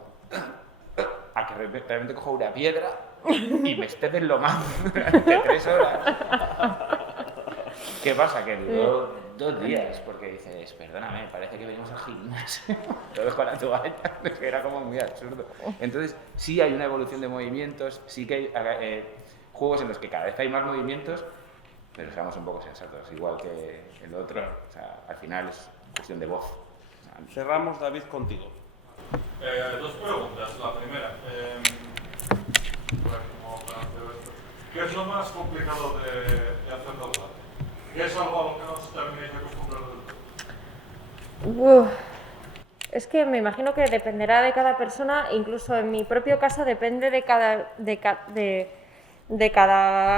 a que realmente cojo una piedra y me esté deslomando durante 3 horas? ¿Qué pasa? Que duró 2 días, porque dices, perdóname, parece que venimos al gimnasio, todos con la toalla, es que era como muy absurdo. Entonces, sí hay una evolución de movimientos, sí que hay juegos en los que cada vez hay más movimientos, pero seamos un poco sensatos, igual que el otro, o sea, al final es cuestión de voz. O sea, Cerramos, David, contigo. 2 preguntas. La primera, ¿cómo planteo esto? ¿Qué es lo más complicado de hacer doblaje? ¿Qué es algo a lo que no se terminéis de acostumbrar del todo? Uf. Es que me imagino que dependerá de cada persona, incluso en mi propio caso depende de cada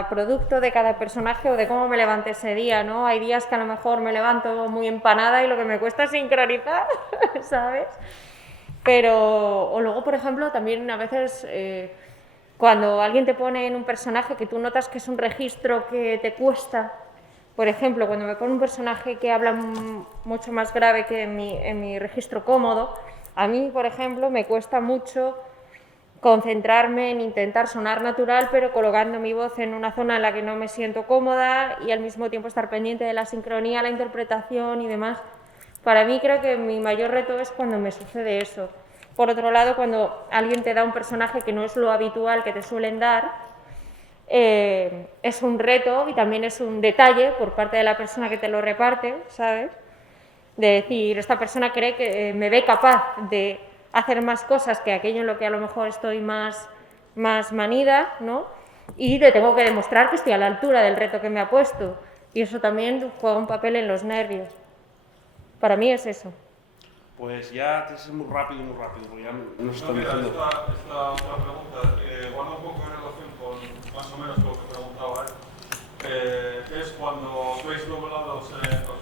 producto, de cada personaje o de cómo me levante ese día, ¿no? Hay días que a lo mejor me levanto muy empanada y lo que me cuesta es sincronizar, ¿sabes? Pero, o luego, por ejemplo, también a veces cuando alguien te pone en un personaje que tú notas que es un registro que te cuesta, por ejemplo, cuando me pone un personaje que habla mucho más grave que en mi registro cómodo, a mí, por ejemplo, me cuesta mucho concentrarme en intentar sonar natural, pero colocando mi voz en una zona en la que no me siento cómoda y al mismo tiempo estar pendiente de la sincronía, la interpretación y demás. Para mí creo que mi mayor reto es cuando me sucede eso. Por otro lado, cuando alguien te da un personaje que no es lo habitual que te suelen dar, es un reto y también es un detalle por parte de la persona que te lo reparte, ¿sabes? De decir, esta persona cree que me ve capaz de hacer más cosas que aquello en lo que a lo mejor estoy más más manida, ¿no? Y le tengo que demostrar que estoy a la altura del reto que me ha puesto. Y eso también juega un papel en los nervios. Para mí es eso. Pues ya tienes que ser muy rápido, porque ya nos están Mira, diciendo. esta otra pregunta guarda un poco en relación con más o menos lo que preguntaba que es cuando sois doblados,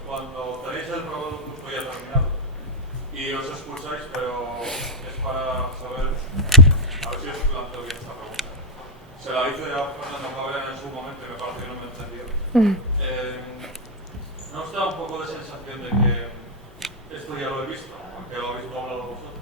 cuando tenéis el producto ya terminado y os escucháis, pero es para saber, a ver si os planteo bien esta pregunta. Se la hice a Fernando Cabrera en su momento y me pareció que no me entendió. ¿No os da un poco de sensación de que esto ya lo he visto, aunque lo habéis doblado vosotros?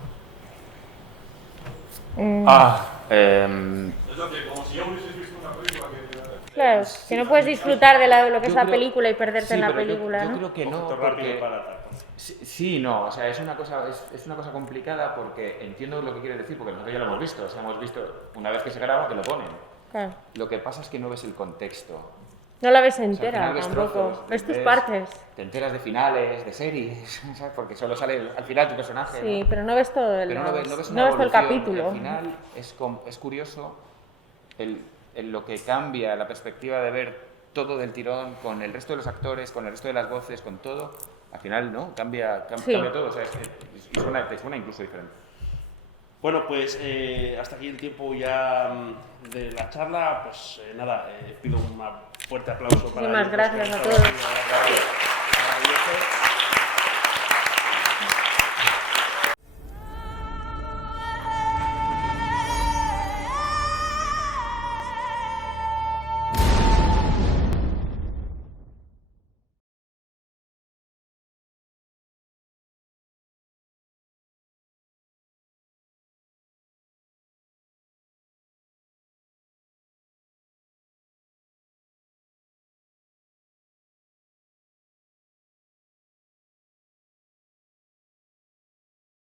Es decir, como si ya hubieseis visto una película que... Claro, que no puedes disfrutar de lo que es la película y perderte en la película, yo ¿no? creo que no, Poquito rápido porque... para atacar. Sí, no, o sea, es una cosa complicada porque entiendo lo que quiere decir, porque nosotros ya lo hemos visto, o sea, hemos visto una vez que se graba que lo ponen. Claro. Lo que pasa es que no ves el contexto. No la ves O sea, al entera final ves tampoco, trozos, ves tus partes. Te enteras de finales, de series, ¿sabes? Porque solo sale al final tu personaje. Sí, ¿no? pero no ves todo el, Pero no ves no una ves todo el evolución. capítulo. Al final es curioso lo que cambia la perspectiva de ver todo del tirón con el resto de los actores, con el resto de las voces, con todo. Al final, ¿no? Cambia todo. O sea, te suena incluso diferente. Bueno, pues hasta aquí el tiempo ya de la charla. Pues nada, pido un fuerte aplauso para Muchísimas ellos, gracias que a han todos. estado aquí, maravilloso.